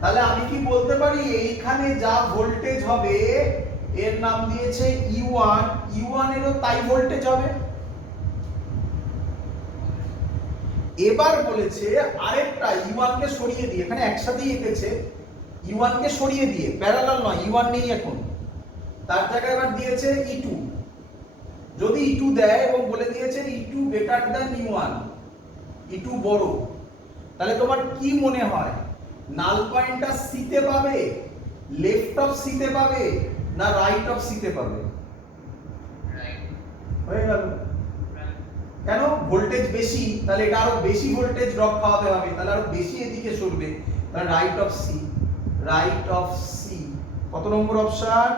তাহলে আমি কি বলতে পারি এইখানে যা ভোল্টেজ হবে এর নাম দিয়েছে ইউ1, ইউ1 এরও তাই ভোল্টেজ হবে। এবার বলেছে আরেকটা ইউ1 কে সরিয়ে দিয়ে, এখানে একসাথেই এঁকেছে, ইউ1 কে সরিয়ে দিয়ে, প্যারালাল নয়, ইউ1 নেই এখন, তার জায়গায় এবার দিয়েছে ই2। যদি ই2 দেয় এবং বলে দিয়েছে ই2 গ্রেটার দ্যান ইউ1, ই2 বড়, তাহলে তোমার কি মনে হয় নাল পয়েন্টটা সি তে পাবে, লেফট অফ সি তে পাবে, না রাইট অফ সি তে পাবে? হয়ে গেল। কেন? ভোল্টেজ বেশি, তাহলে এটা আরো বেশি ভোল্টেজ ড্রপ খাওয়াতে হবে, তাহলে আরো বেশি এদিকে সরবে, তাহলে right of C. Right of C কত নম্বর option?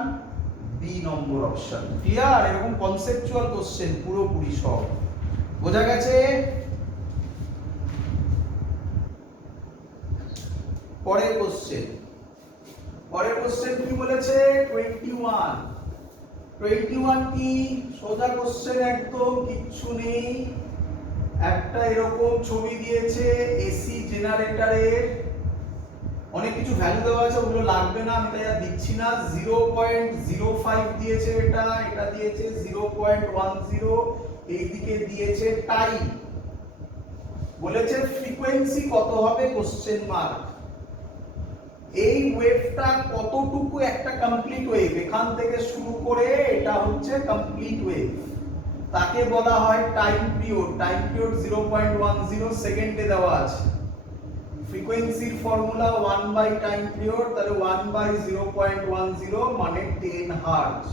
B number option. Clear? এরকম কনসেপচুয়াল কোশ্চেন পুরোপুরি সব বোঝা গেছে। পরের কোশ্চেন, পরের কোশ্চেন কি বলেছে? 21। 21 কি? সোজা কোশ্চেন, একদম কিচ্ছু নেই। একটা এরকম ছবি দিয়েছে এসি জেনারেটরের, অনেক কিছু ভ্যালু দেওয়া আছে, ওগুলো লাগবে না, আমি তাই আর দিচ্ছি না। 0.05 দিয়েছে, এটা এটা দিয়েছে 0.10, এইদিকে দিয়েছে টাইম। বলেছে ফ্রিকোয়েন্সি কত হবে কোশ্চেন মার্ক। এই ওয়েভটা কতটুকু একটা কমপ্লিট ওয়েভ, এখান থেকে শুরু করে এটা হচ্ছে কমপ্লিট ওয়েভ, তাকে বলা হয় টাইম পিরিয়ড। টাইম পিরিয়ড 0.10 সেকেন্ডে দেওয়া আছে। ফ্রিকোয়েন্সির ফর্মুলা 1 বাই টাইম পিরিয়ড, তাহলে 1 বাই 0.10 মানে 10 hertz.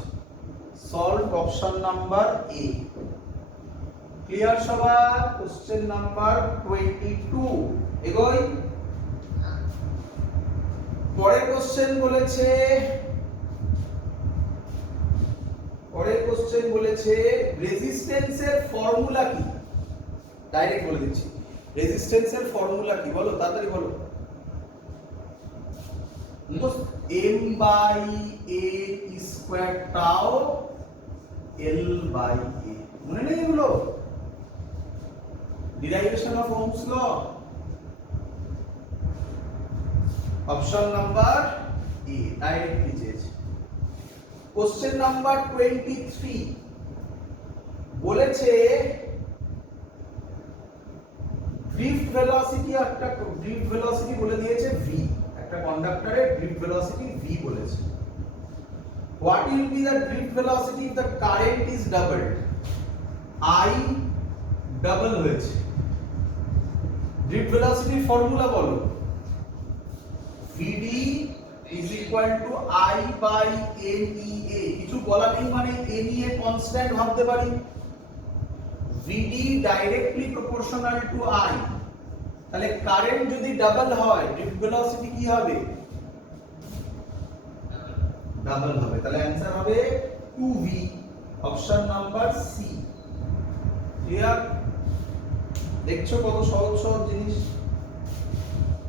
Solve option number A. Clear সবার? কোশ্চেন নাম্বার 22 এগোই। পরের কোশ্চেন বলেছে, পরের কোশ্চেন বলেছে রেজিস্ট্যান্সের ফর্মুলা কি? ডাইরেক্ট বলে দিচ্ছি, রেজিস্ট্যান্সের ফর্মুলা কি বলো, তাড়াতাড়ি বলো। m by a square tau l by a, মনে নেই এগুলো? Derivation of Ohm's law. Option number A direct লিখেছে। কোশ্চেন নাম্বার 23 বলেছে ড্রিফট ভেলোসিটি, একটা ড্রিফট ভেলোসিটি বলে দিয়েছে v, একটা কন্ডাক্টরের ড্রিফট ভেলোসিটি v বলেছে। What will be the drift velocity if the current is doubled? I double হয়েছে। Drift ভেলোসিটির formula বলো। Vd is equal to I by NEA। কিছু বলা নেই মানে NEA কনস্ট্যান্ট ভাবতে পারি। V VD directly proportional to I, তাহলে কারেন্ট যদি ডাবল হয় ড্রিফট ভেলোসিটি কি হবে? ডাবল হবে। তাহলে অ্যানসার হবে 2V, option number C. Clear? দেখছো কত সহজ সহজ জিনিস।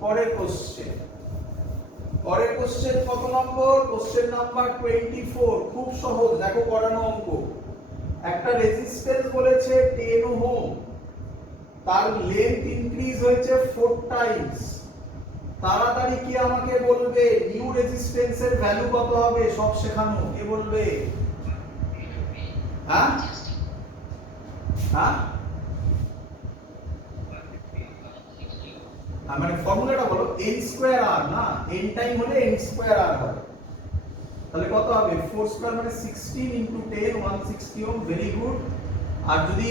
পরের কোশ্চেন কত নম্বর? Question number 24। খুব সহজ, দেখো করানো অঙ্ক। একটা রেজিস্ট্যান্স বলেছে 10 ওহম, তার লেন্থ ইনক্রিজ হয়েছে 4 টাইমস। তাড়াতাড়ি কি আমাকে বলবে নিউ রেজিস্ট্যান্সের ভ্যালু কত হবে? সব শেখানো, কে বলবে? হ্যাঁ হ্যাঁ, মানে ফর্মুলাটা বলো। n স্কয়ার r না, n টাইম হলে n স্কয়ার r হয়। তাহলে কত হবে? 4 স্কয়ার মানে 16 ইনটু 10, 160 ওহম। Very good. আর যদি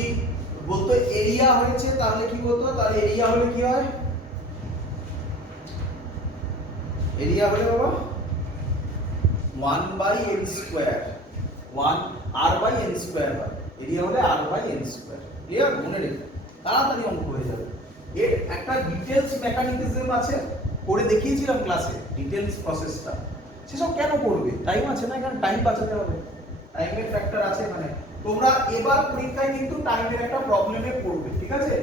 বলতো এরিয়া হয়েছে তাহলে কি বলতো? তাহলে এরিয়া হলে কি হয়? এরিয়া হলে বাবা 1 by n square, 1 r by n square হয়। এরিয়া হলে r by n square. Clear? মনে রেখো, তাড়াতাড়ি অঙ্ক হয়ে যাবে। এর একটা ডিটেইলস মেকানিজম আছে, করে দেখিয়েছিলাম ক্লাসে ডিটেইলস প্রসেসটা। সেসব কেন করবে? টাইম আছে না, এখানে টাইম বাঁচাতে হবে, টাইমের ফ্যাক্টর আছে এখানে। তোমরা এবার পরীক্ষায় কিন্তু টাইমের একটা প্রবলেমে পড়বে, ঠিক আছে?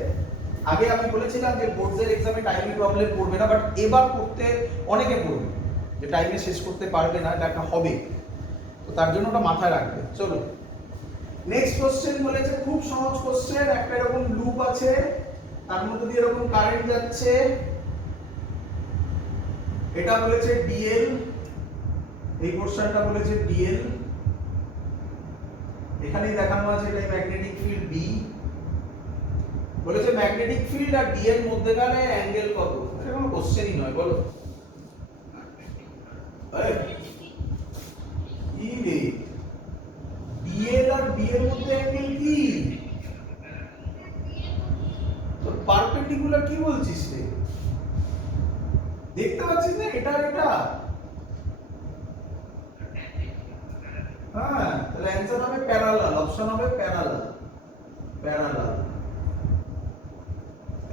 আগে আমি বলেছিলাম যে বোর্ডের এক্সামে টাইমের প্রবলেম পড়বে না, বাট এবার পড়তে অনেকে পড়বে, যে টাইমে শেষ করতে পারবে না, এটা একটা হবে। তো তার জন্য ওটা মাথায় রাখবে। চলো নেক্সট কোশ্চেন বলেছে, খুব সহজ কোশ্চেন। একটা এরকম লুপ আছে, তার মধ্যে দিয়ে এরকম কারেন্ট যাচ্ছে, এটা বলেছে ডিএল, এই পোরশনটা বলেছে ডিএল। এখানেই দেখানো আছে এটাই ম্যাগনেটিক ফিল্ড বি। বলেছে ম্যাগনেটিক ফিল্ড আর ডি এর মধ্যেকারে অ্যাঙ্গেল কত? এটা কোনো কোশ্চেনই নয়, বলো। ই রে, ডিএল আর বি এর মধ্যে অ্যাঙ্গেল কি? তো পারপেন্ডিকুলার কি বলছিস রে? দেখতে পাচ্ছিস না এটা আর এটা? হ্যাঁ, তাহলে অ্যানসার হবে প্যারালাল, অপশন হবে প্যারালাল। প্যারালাল,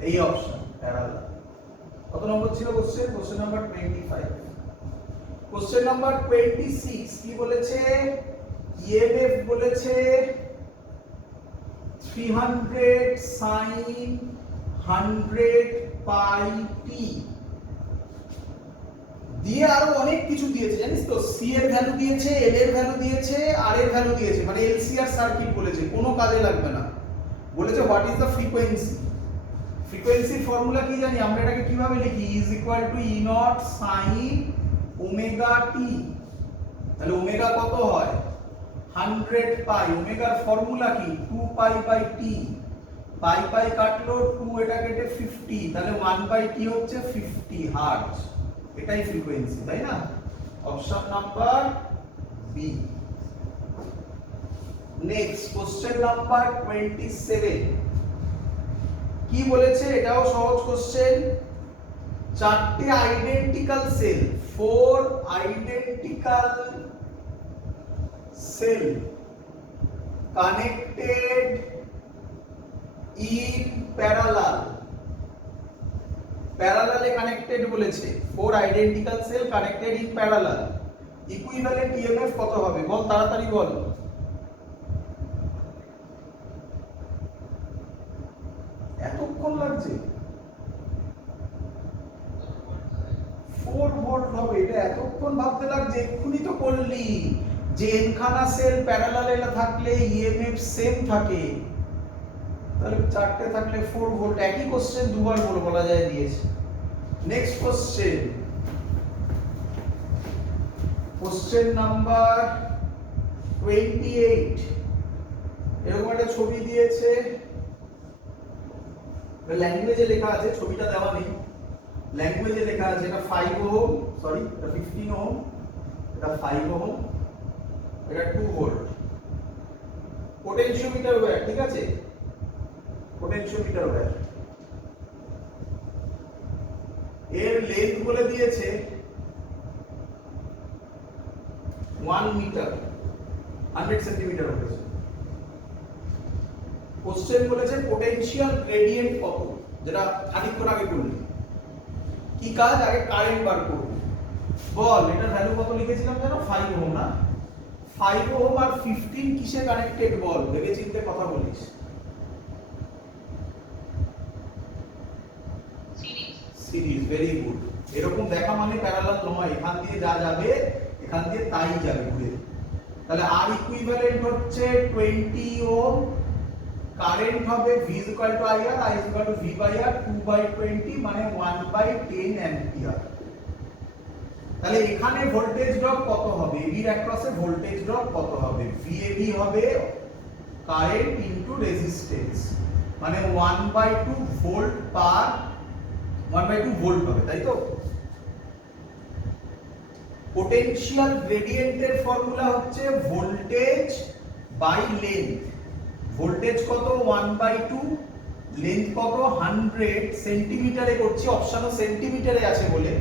এই অপশন প্যারালাল। কত নম্বর ছিল question? Question number 25। Question number 26 কি বলেছে? ইএমএফ বলেছে 300 sin 100 পাই টি দিয়ে আরো অনেক কিছু দিয়েছে, জানিস তো? সি এর ভ্যালু দিয়েছে, এল এর ভ্যালু দিয়েছে, আর এর ভ্যালু দিয়েছে, মানে এলসিআর সার্কিট বলেছে, কোনো কাজে লাগবে না। বলেছে হোয়াট ইজ দ্য ফ্রিকোয়েন্সি। ফ্রিকোয়েন্সির ফর্মুলা কি জানি আমরা? এটাকে কিভাবে লিখি? Is equal to E naught sine omega T. তাহলে ওমেগা কত হয়? 100 পাই। ওমেগার ফর্মুলা কি? 2 পাই বাই টি। পাই পাই কাটলো, 2 এটা কেটে 50, তাহলে 1 বাই টি হচ্ছে 50 হার্টজ। এটাই ফ্রিকোয়েন্সি, তাই না? Option number B. Next question number 27 কি বলেছে? এটাও সহজ কোশ্চেন। চারটে identical cell, 4 identical cell connected in parallel. প্যারালালে কানেক্টেড বলেছে, 4 identical cell connected in parallel. Equivalent EMF কত হবে? বল, তাড়াতাড়ি বল। এতক্ষণ লাগছে? 4 ভোল্ট হবে। এটা এতক্ষণ ভাবতে লাগছে? এক্ষুনি তো করলি যে এনখানা সেল প্যারালালে থাকলে ইএমএফ সেম থাকে, তাহলে চারটে থাকলে 4 ভোল্ট। একই কোশ্চেন দুবার বলা যায় দিয়েছে। Next question, question number 28। এরকম একটা ছবি দিয়েছে, ল্যাঙ্গুয়েজে লেখা আছে, ছবিটা দেওয়া নেই। ল্যাঙ্গুয়েজে লেখা আছে এটা 5 ওহম, সরি এটা 15 ওহম, এটা 5 ওহম, এটা 2 ভোল্ট। পোটেনশিওমিটার ওয়্যার, ঠিক আছে? পোটেনশিওমিটার ওয়্যার এর লেন্থ বলে দিয়েছে 1 মিটার, 100 সেন্টিমিটার হয়েছে। কোশ্চেন বলেছে পোটেনশিয়াল গ্রেডিয়েন্ট কত, যেটা খানিকক্ষণ আগে করলি। কি কাজ, আগে কারেন্ট বার করব। বল এটার ভ্যালু কত লিখেছিলাম জানো, 5 ওহম না। 5 ওহম আর 15 কিসে কানেক্টেড বল, ভেবে চিন্তে কথা বলিস। Series, very good. এরকম দেখা মানে প্যারালাল নয়, এখান দিয়ে যা যাবে এখান দিয়ে তাই যাবে ঘুরে। তাহলে আর ইকুইভ্যালেন্ট হচ্ছে 20 ওহম, কারেন্ট হবে V IR, I V/R, 2/20 মানে 1/10 অ্যাম্পিয়ার। তাহলে এখানে ভোল্টেজ ড্রপ কত হবে, AB এর অ্যাক্রসে ভোল্টেজ ড্রপ কত হবে, VAB হবে কারেন্ট ইনটু রেজিস্ট্যান্স, মানে 1/2 ভোল্ট পার 1/2 ভোল্ট হবে, তাই তো। পোটেনশিয়াল গ্রেডিয়েন্টের ফর্মুলা হচ্ছে ভোল্টেজ বাই লেন্থ। ভোল্টেজ কত 1/2, লেন্থ কত 100 সেন্টিমিটারে করছি, অপশনও সেন্টিমিটারে আছে বলে,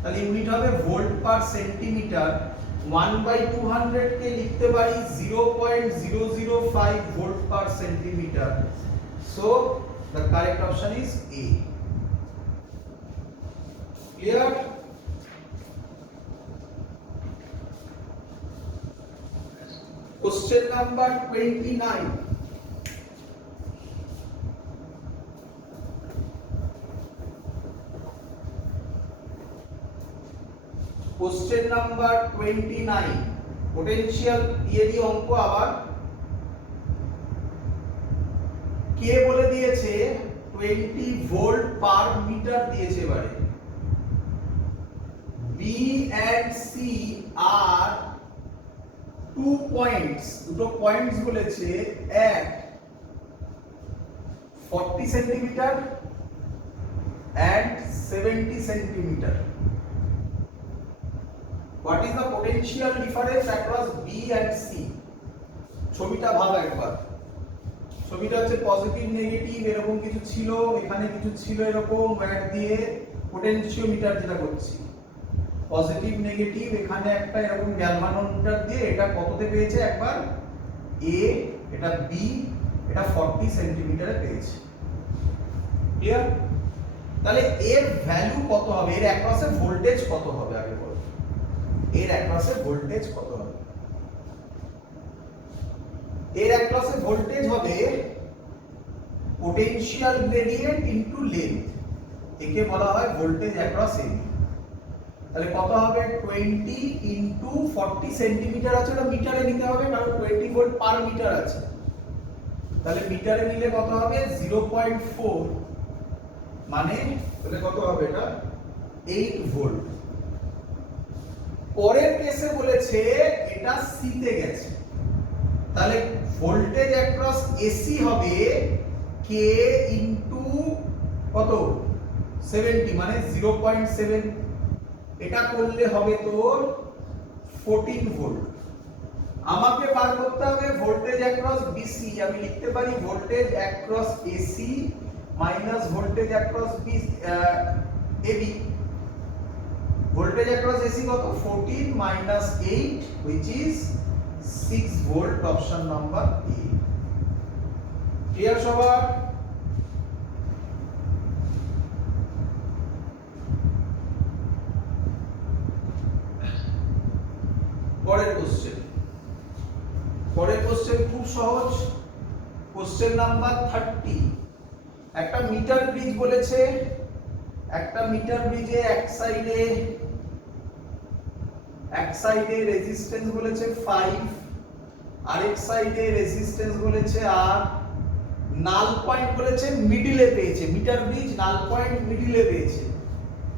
তাহলে ইউনিট হবে ভোল্ট পার সেন্টিমিটার। 1/200 কে লিখতে পারি 0.005 volt per centimetre. So the correct option is A. Clear? Question number 29. Question number 29. Potential EAD অঙ্ক আবার কে বলে দিয়েছে 20 ভোল্ট পার মিটার দিয়েছে। এবারে B and C are two points, দুটো পয়েন্টস বলেছে, এক 40 centimetre and 70 centimetre. What is the potential difference across B and C? ছবিটা ভাব একবার। ছবিটা হচ্ছে পজিটিভ নেগেটিভ এরকম কিছু ছিল, এখানে কিছু ছিল এরকম ওয়্যাট দিয়ে পোটেনশিওমিটার যেটা করছি, পজিটিভ নেগেটিভ, এখানে একটা এরকম গ্যালভানোমিটার দিয়ে এটা কততে পেয়েছে একবার A, এটা B, এটা 40 সেন্টিমিটারে পেয়েছে। ক্লিয়ার? তাহলে এর ভ্যালু কত হবে, এর অ্যাক্রসে ভোল্টেজ কত হবে আগে বল, এর অ্যাক্রসে ভোল্টেজ কত হবে? এর অ্যাক্রসে ভোল্টেজ হবে পোটেনশিয়াল গ্রেডিয়েন্ট ইনটু লেন্থ, একে বলা হয় ভোল্টেজ অ্যাক্রস AB। তাহলে কত হবে 20 ইনটু 40 সেন্টিমিটার আছে, ওটা মিটারে নিতে হবে কারণ 20 ভোল্ট পার মিটার আছে। তাহলে মিটারে নিলে কত হবে 0.4, মানে তাহলে কত হবে এটা 8 ভোল্ট। পরের কেসে বলেছে এটা সি তে গেছে, তাহলে ভোল্টেজ অ্যাক্রস এসি হবে কে ইনটু কত 70 মানে 0.7, এটা করলে হবে তোর 14 ভোল্ট। আমাকে বার করতে হবে ভোল্টেজ অ্যাক্রস বিসি, আমি লিখতে পারি voltage across AC minus voltage across AB. Voltage across AC কত 14 minus 8 which is 6 volt, option number A. Clear সবার? পরের কোশ্চেন, পরের কোশ্চেন খুব সহজ। Question number 30। একটা মিটার ব্রিজ বলেছে, একটা মিটার ব্রিজে এক সাইডে রেজিস্ট্যান্স বলেছে 5, আরেক সাইডে রেজিস্ট্যান্স বলেছে আর নাল পয়েন্ট বলেছে মিডিলে পেয়েছে, মিটার ব্রিজ নাল পয়েন্ট মিডিলে পেয়েছে।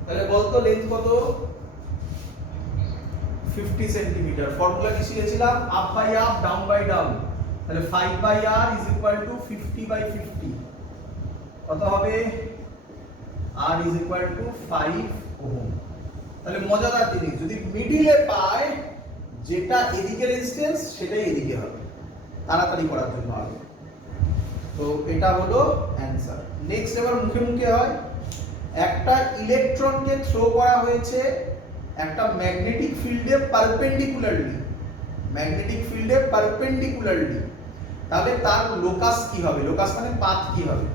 তাহলে বলতো লেন্থ কত 50 সেন্টিমিটার। ফর্মুলা কি শিখেছিলাম up by up down by down, তাহলে 5/r = 50/50 কত হবে r = 5 ওহম। তাহলে মজাদার জিনিস, যদি মিডিলে পায় যেটা এদিকে রেজিস্ট্যান্স সেটাই এদিকে হবে, তাড়াতাড়ি করার জন্য আগে। তো এটা হলো অ্যানসার। নেক্সট এবার মুখে মুখে হয়। একটা ইলেকট্রনকে থ্রো করা হয়েছে একটা ম্যাগনেটিক ফিল্ডে পারপেন্ডিকুলারলি, ম্যাগনেটিক ফিল্ডে পারপেন্ডিকুলারলি তাহলে তার লোকাস কি হবে? লোকাস মানে পাথ কি হবে?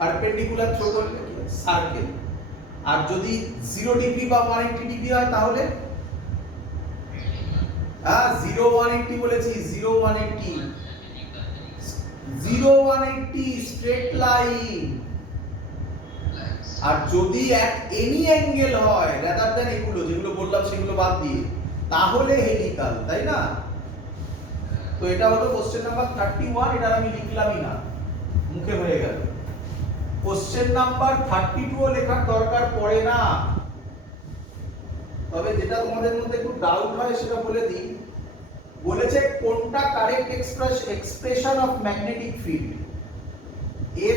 পারপেন্ডিকুলার থ্রো করলে সার্কেল। আর যদি 0 ডিগ্রি বা 180 ডিগ্রি হয় তাহলে 0 180 বলেছি, 0 180 স্ট্রেট লাইন। আর যদি এনি অ্যাঙ্গেল হয় রাদার দ্যান এগুলো যেগুলো বললাম সেগুলো বাদ দিয়ে, তাহলে হেলিকাল, তাই না? তো এটা হলো কোশ্চেন নাম্বার 31, এটা আমি লিখলামই না, মুখে হয়ে গেল। কোশ্চেন নাম্বার 32 ও লেখার দরকার পড়ে না, তবে যেটা তোমাদের মধ্যে একটু ডাউট হয় সেটা বলে দিই। বলেছে কোনটা correct expression of magnetic field?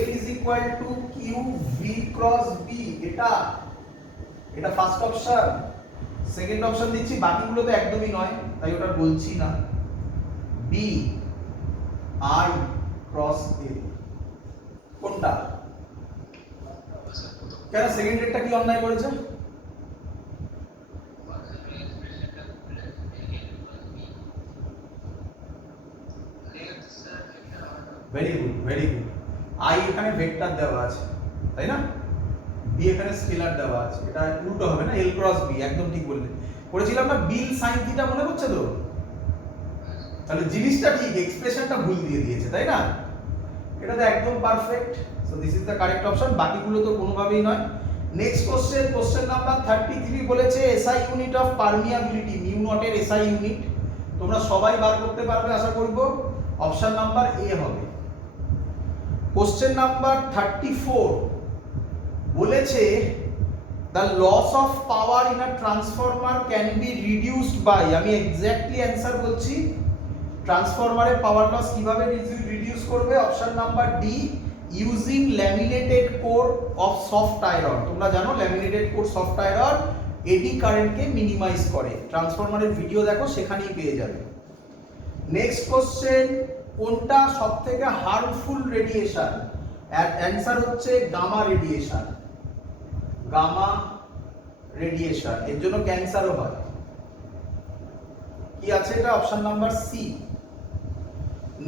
F is equal to Q V cross B, এটা ফার্স্ট অপশন। সেকেন্ড অপশন দিচ্ছি, বাকিগুলো তো একদমই নয় তাই ওটা বলছি না। B I cross A, কোনটা? কেন সেকেন্ড ডেটটা কি অন্যায় করেছে? Very good, very good. I এখানে ভেক্টর দেওয়া আছে, তাই না? বি এখানে স্কেলার দেওয়া আছে, এটা উল্টো হবে না, এল ক্রস বি, একদম ঠিক বললেন। করেছিলাম না বিল সাইন থিটা, মনে পড়ছে তো? তাহলে জিনিসটা ঠিক, এক্সপ্রেশনটা ভুল দিয়ে দিয়েছে, তাই না? এটা তো একদম perfect. So this is the correct option, বাকিগুলো তো কোনোভাবেই নয়। নেক্সট কোশ্চেন, কোশ্চেন নাম্বার 33 বলেছে SI unit of permeability, mu not এর এসআই ইউনিট। তোমরা সবাই বার করতে পারবে আশা করব। অপশন নাম্বার এ হবে। কোশ্চেন নাম্বার 34 বলেছে the loss of power in a transformer can be reduced by, আমি এক্স্যাক্টলি অ্যানসার বলছি, ট্রান্সফরমারের পাওয়ার লস কিভাবে রিডিউস করবে? Option number D, using laminated core of soft iron. তোমরা জানো ল্যামিনেটেড কোর সফট আয়রন এডি কারেন্টকে minimise করে, ট্রান্সফরমারের ভিডিও দেখো সেখানেই পেয়ে যাবে। নেক্সট কোশ্চেন, কোনটা সবথেকে হার্মফুল রেডিয়েশন? অ্যানসার হচ্ছে গামা রেডিয়েশন। গামা রেডিয়েশন, এর জন্য ক্যান্সারও হয়। কি আছে এটা? Option number C.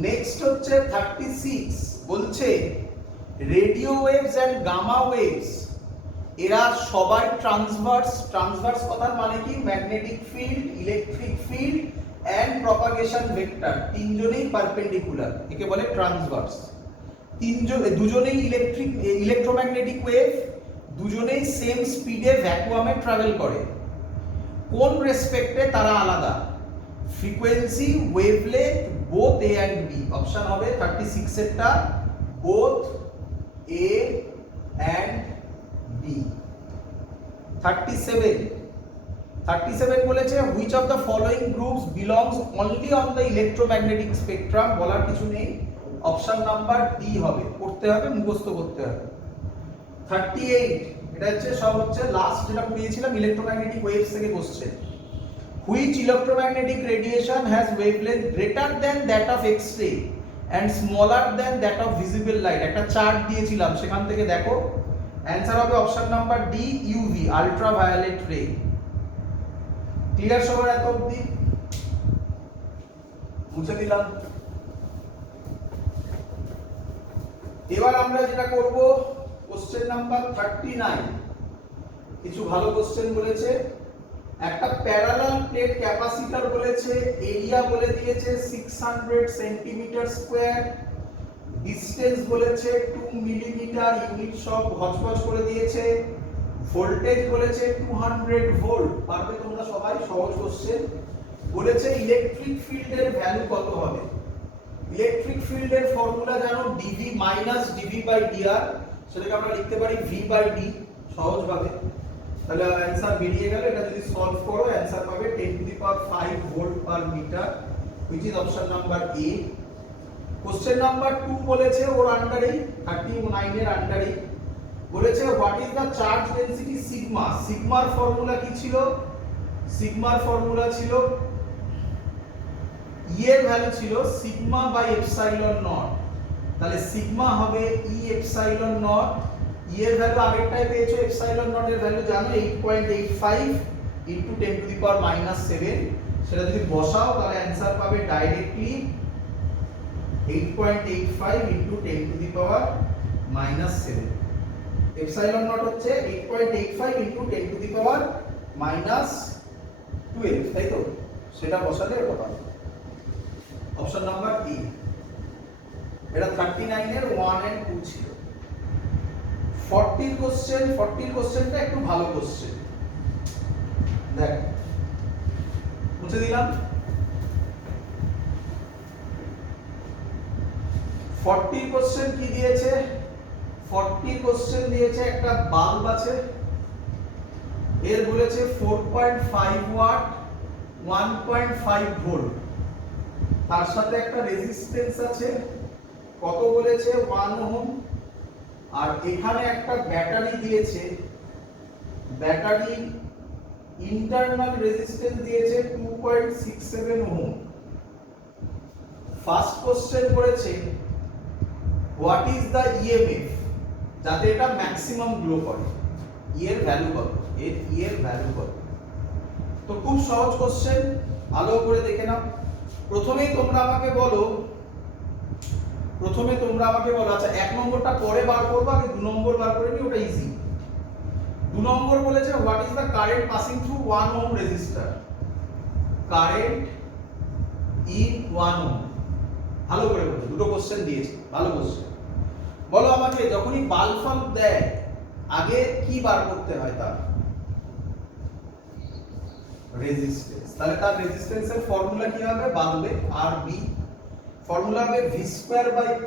নেক্সট হচ্ছে 36, বলছে radio waves and gamma waves এরা সবাই ট্রান্সভার্স। ট্রান্সভার্স কথার মানে কি? Magnetic field, electric field and propagation vector তিনজনেই পারপেন্ডিকুলার, একে বলে ট্রান্সভার্স। দুজনেই ইলেকট্রোম্যাগনেটিক ওয়েভ, দুজনেই সেম স্পিডে ভ্যাকুয়ামে ট্রাভেল করে। কোন রেসপেক্টে তারা আলাদা? Frequency, wavelength, both A and B. Option হবে 36 এরটা, বোথ এ এন্ড বি। 37 বলেছে which of the following groups belongs only on the electromagnetic spectrum, বলার কিছু নেই, অপশন নাম্বার ডি হবে, পড়তে হবে, মুখস্থ করতে হবে। 38 এটা হচ্ছে সব হচ্ছে লাস্ট যেটা পড়িয়েছিলাম ইলেকট্রোম্যাগনেটিক ওয়েভস থেকে question. Which electromagnetic radiation has wavelength greater than that of X-ray and smaller than that of visible light? একটা চার্ট দিয়েছিলাম সেখান থেকে দেখো। অ্যানসার হবে option number D, UV, ultraviolet রে। ক্লিয়ার সবার এত অবধি? মুছে দিলাম। এবার আমরা যেটা করব, কোশ্চেন নাম্বার 39, কিছু ভালো কোশ্চেন বলেছে। একটা প্যারালাল প্লেট ক্যাপাসিটর বলেছে, এরিয়া বলে দিয়েছে 600 সেন্টিমিটার স্কয়ার, ডিসটেন্স বলেছে 2 মিলিমিটার, ইউনিট সব হচপচ করে দিয়েছে। ভোল্টেজ বলেছে 200 ভোল্ট, পারবে তোমরা সবাই, সহজ কোশ্চেন। বলেছে ইলেকট্রিক ফিল্ডের ভ্যালু কত হবে? ইলেকট্রিক ফিল্ডের ফর্মুলা জানো, DV minus DV by DR, সেটাকে আমরা লিখতে পারি ভি বাই ডি সহজভাবে। তাহলে অ্যানসার বেরিয়ে গেল। এটা যদি সলভ করো অ্যানসার পাবে 10⁵ volt per metre, which is option number A. Question number 2 বলেছে ওর আন্ডারেই, 39 এর আন্ডারেই বলেছে what is the charge density sigma. সিগমার ফর্মুলা কি ছিল? সিগমার ফর্মুলা ছিল, ই এর ভ্যালু ছিল সিগমা বাই এপসাইলন নট। তাহলে সিগমা হবে ই এপসাইলন নট, ই এর ভ্যালু আগেরটাই পেয়েছো, এপসাইলন নট এর ভ্যালু জানো 8.85 ইনটু 10⁻⁻⁷। সেটা যদি বসাও তাহলে অ্যানসার পাবে directly 8.85 into 10 to the power minus 7, epsilon not হচ্ছে 8.85 into 10 to the power minus 12, তাই তো? সেটা বসালে কত হবে? Option number E। এটা 39 এর 1 and 2 ছিল। 40 কোশ্চেনটা একটু ভালো কোশ্চেন। দেখ মুছে দিলাম। 40 কোশ্চেন কি দিয়েছে? 40 কোশ্চেন দিয়েছে একটা বাল্ব আছে, এর বলেছে 4.5 ওয়াট 1.5 ভোল্ট, তার সাথে একটা রেজিস্ট্যান্স আছে, কত বলেছে 1 ওহম, আর এখানে একটা ব্যাটারি দিয়েছে, ব্যাটারি ইন্টারনাল রেজিস্ট্যান্স দিয়েছে 2.67 ওহম। ফার্স্ট কোশ্চেন করেছে হোয়াট ইজ দ্য ইএমএফ, যাতে এটা ম্যাক্সিমাম গ্লো করে, এর ভ্যালু কত, এর ভ্যালু কত। তো খুব সহজ কোশ্চেন, ভালো করে দেখে নাও। প্রথমেই তোমরা আমাকে বলো, আচ্ছা 1 নম্বরটা পরে বার করবো, আগে 2 নম্বর বার করে নি, ওটা ইজি। 2 নম্বর বলেছে what is the current passing through 1 ohm register, current in 1 ohm. ভালো করে বলো, দুটো কোশ্চেন দিয়েছে, ভালো কোশ্চেন। বলো আমাকে যখনই বাল্ব ফাল্ব দেয় আগে কি বার করতে হয়? তার রেজিস্ট্যান্স। তাহলে তার রেজিস্ট্যান্সের ফর্মুলা কি হবে? বাল্বে RB, ফর্মুলা হবে V square by P।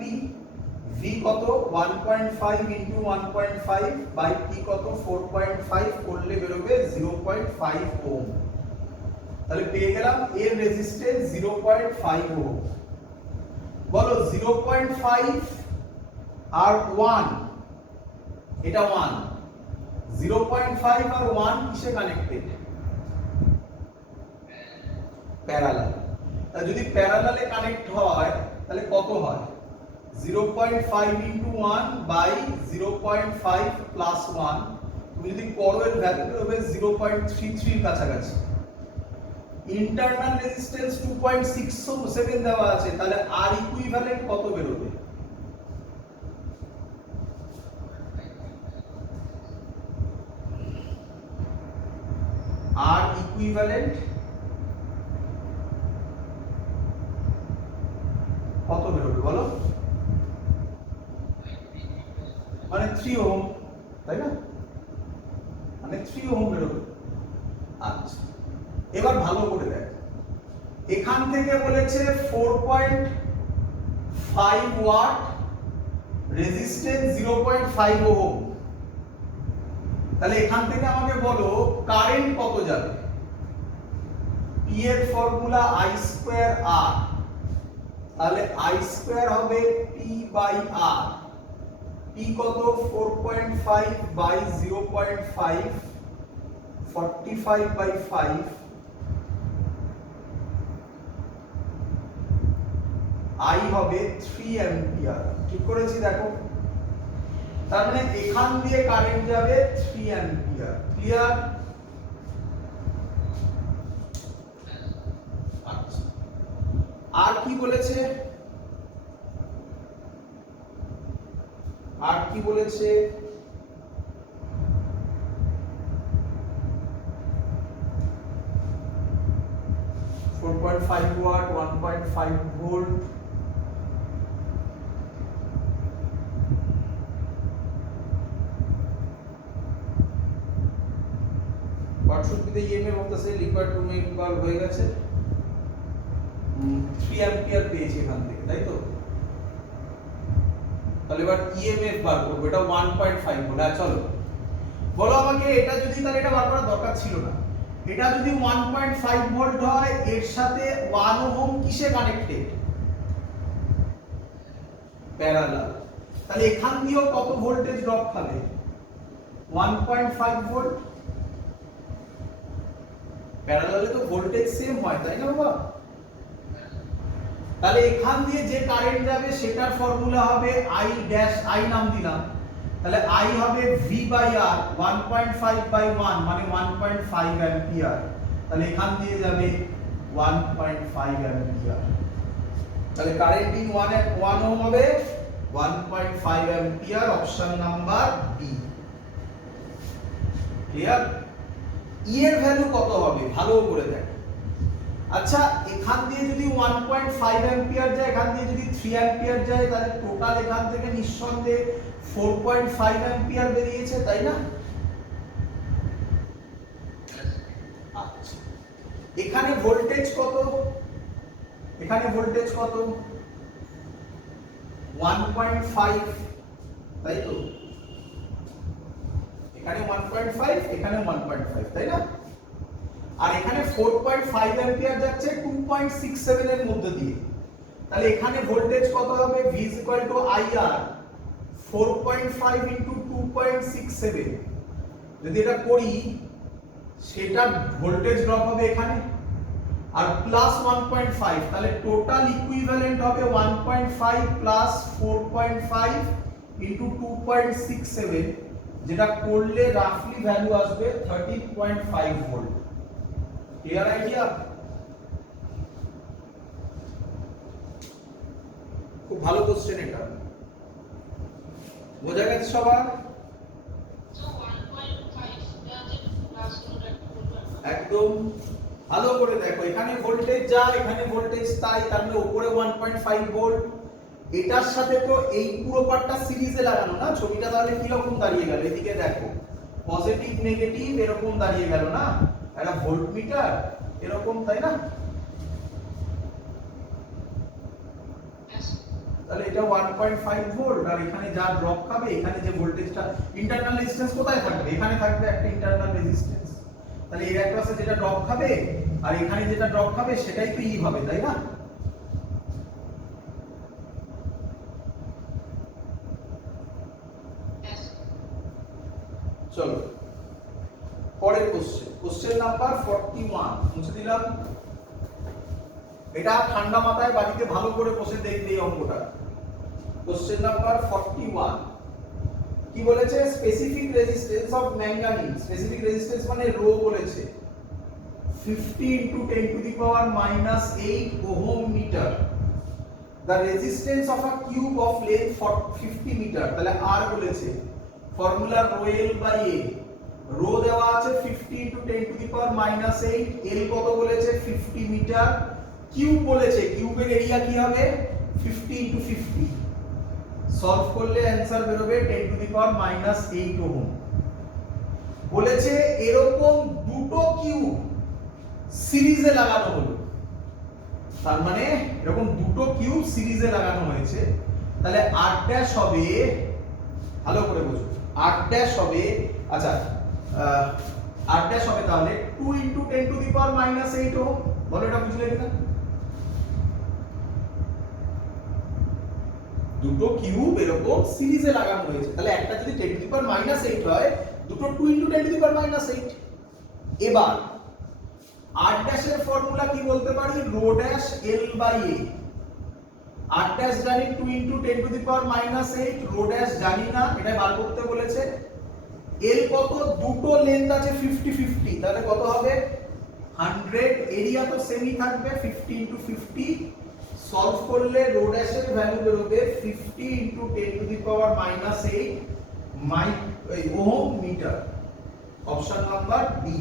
V কত? 1.5 ইনটু 1.5 বাই P কত? 4.5, করলে বেরোবে 0.5 ওহম। তাহলে পেয়ে গেলাম এর রেজিস্ট্যান্স 0.5 ওহম। বলো 0.5 আর 1, এটা 1, 0.5 আর 1 কিসে কানেক্টেড? প্যারালাল। তাহলে যদি প্যারালালে কানেক্ট হয় তাহলে কত হয়? 0.5 ইনটু 1 বাই 0.5 প্লাস 1, তুমি যদি করো এর ভ্যালু হবে 0.33 এর কাছাকাছি। ইন্টারনাল রেজিস্ট্যান্স 2.67 দেওয়া আছে, তাহলে আর ইকুইভ্যালেন্ট কত বেরোবে? আর ইকুইভ্যালেন্ট কত বেরোবে বলো? মানে 3 ওহম, তাই না? মানে 3 ওহম বেরোবে। আচ্ছা এবার ভালো করে দেখ, এখান থেকে বলেছে 4.5 ওয়াট রেজিস্ট্যান্স 0.5 ওহম, তাহলে এখান থেকে আমাকে বলো কারেন্ট কত যাবে? P এর ফর্মুলা I স্কয়ার R, তাহলে I স্কয়ার হবে P বাই R। P কত? 4.5 বাই 0.5, 45 বাই 5, I হবে 3 অ্যাম্পিয়ার। ঠিক করেছি দেখো, তার মানে এখান দিয়ে কারেন্ট যাবে 3 অ্যাম্পিয়ার। ক্লিয়ার? আচ্ছা আর কি বলেছে? আর কি বলেছে? .5 watt 1.5 volt, what should be the EMF of the cell required to make bulb হয়ে গেছে 3 অ্যাম্পিয়ার পেয়েছি এখান থেকে, তাই তো? তাহলে এবার EMF বার করব, এটা 1.5 ভোল্ট। চলো বলো আমাকে এটা যদি, তাহলে এটা বার করার দরকার ছিল না, এটা যদি 1.5 ভোল্ট হয় এর সাথে 1 ওহম কিসে কানেক্টেড? প্যারালাল। তাহলে এখান দিয়েও কত ভোল্টেজ ড্রপ খাবে? 1.5 ভোল্ট। প্যারালালে তো ভোল্টেজ সেম হয়, তাই না বাবা? তাহলে এখান দিয়ে যে কারেন্ট যাবে সেটার ফর্মুলা হবে I ড্যাশ, I নাম দিলাম, তাহলে I হবে V বাই R, 1.5 বাই 1 মানে 1.5 অ্যাম্পিয়ার। তাহলে এখান দিয়ে যাবে 1.5 অ্যাম্পিয়ার। তাহলে কারেন্ট ইন 1 ওহম হবে 1.5 ampere, option number B. Clear? E এর ভ্যালু কত হবে ভালো করে দেখ। আচ্ছা, এখান দিয়ে যদি 1.5 অ্যাম্পিয়ার যায়, এখান দিয়ে যদি 3 অ্যাম্পিয়ার যায়, তাহলে টোটাল এখান থেকে নিঃসন্দেহে 4.5 অ্যাম্পিয়ার বেরিয়েছে, তাই না? আচ্ছা, এখানে ভোল্টেজ কত? এখানে ভোল্টেজ কত? 1.5, তাই তো? এখানে 1.5, এখানে 1.5, তাই না? আর এখানে 4.5 অ্যাম্পিয়ার যাচ্ছে 2.67 এর মধ্যে দিয়ে। তাহলে এখানে ভোল্টেজ কত হবে? V IR 4.5 * 2.67। যদি এটা করি, সেটা ভোল্টেজ ড্রপ হবে এখানে, আর প্লাস 1.5, তাহলে টোটাল ইকুইভ্যালেন্ট হবে 1.5 প্লাস 4.5 * 2.67, যেটা করলে রাফলি ভ্যালু আসবে 13.5 ভোল্ট। Clear idea? খুব ভালো কোশ্চেন এটা, বোঝা গেছে সবার? একদম ভালো করে দেখো, এখানে ভোল্টেজ যা, এখানে ভোল্টেজ তাই, তার মানে উপরে 1.5 ভোল্ট। এটার সাথে তো এই পুরো পার্টটা সিরিজে লাগানো না, ছবিটা তাহলে কি রকম দাঁড়িয়ে গেল? এদিকে দেখো, পজিটিভ নেগেটিভ এরকম দাঁড়িয়ে গেল না, একটা ভোল্টমিটার এরকম, তাই না? তাহলে এটা 1.5 ভোল্ট, আর এখানে যা ড্রপ খাবে, এখানে যে ভোল্টেজটা, ইন্টারনাল রেজিস্ট্যান্স কোথায় থাকবে? এখানে থাকবে একটা ইন্টারনাল রেজিস্ট্যান্স। তাহলে এর অ্যাক্রসে যেটা ড্রপ খাবে আর এখানে যেটা ড্রপ খাবে সেটাই তো ই হবে, তাই না? চলো পরের কোশ্চেন, কোশ্চেন নাম্বার 41 মুছে দিলাম। এটা ঠান্ডা মাথায় বাড়িতে ভালো করে বসে দেখবে এই অঙ্কটা। কোশ্চেন নাম্বার 41 কি বলেছে? Specific resistance of manganese, specific resistance মানে রো বলেছে, 50 * 10⁻⁻8 ohm metre. The resistance of a cube of length 50 metre, তাহলে R বলেছে, formula rho L by A। Rho দেওয়া আছে 50 * 10⁻⁻8, L কত বলেছে? 50 মিটার। কিউব বলেছে, কিউবের এরিয়া কি হবে? 50 * 50। সলভ করলে অ্যানসার বেরোবে 10⁻⁻8 ওহম। বলেছে এরকম দুটো কিউব সিরিজে লাগানো হলো, তার মানে এরকম দুটো কিউব সিরিজে লাগানো হয়েছে, তাহলে R' হবে, ভালো করে বুঝো, R' হবে, আচ্ছা R' হবে তাহলে 2 * 10⁻⁻8 ওহম। বলো এটা বুঝলে কিনা? দুটো কিউব এরকম সিরিজে লাগানো হয়েছে, তাহলে একটা যদি 10⁻⁸ হয়, দুটো 2 * 10⁻⁸। এবার R' এর ফর্মুলা কি বলতে পারি? Rho dash L by A। R' জানি 2 * 10⁻⁸, রো ড্যাশ জানি না, এটা বার করতে বলেছে। L কত? দুটো লেন্থ আছে 50 50, তাহলে কত হবে? 100। এরিয়া তো সেমই থাকবে, 50 * 50। সলভ করলে রো ড্যাশের ভ্যালু বেরোবে 50 * 10⁻⁸ ohm metre, option number B.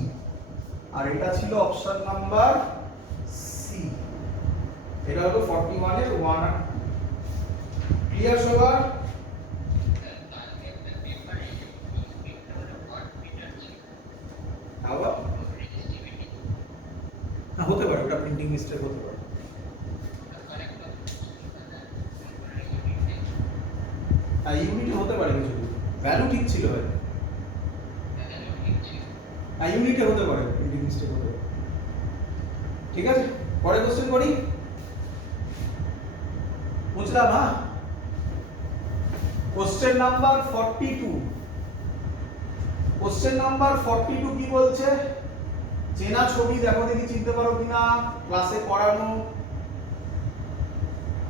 আর এটা ছিল অপশন নাম্বার সি। এটা হলো 41 এর 1। ক্লিয়ার সবার? আবার হতে পারে, ওটা প্রিন্টিং মিস্টেক হতে পারে। আর ইউনিটে হতে পারে কিছু, ভ্যালু ঠিক ছিল হয়তো, আর ইউনিটে হতে পারে প্রিন্টিং মিস্টেক হতে পারে। ঠিক আছে, পরের কোশ্চেন করি। বুঝলাম? হ্যাঁ, কোশ্চেন নাম্বার 42। কোশ্চেন নাম্বার 42 কি বলছে? চেনা ছবি দেখো দেখি চিনতে পারো কিনা, ক্লাসে পড়ানো।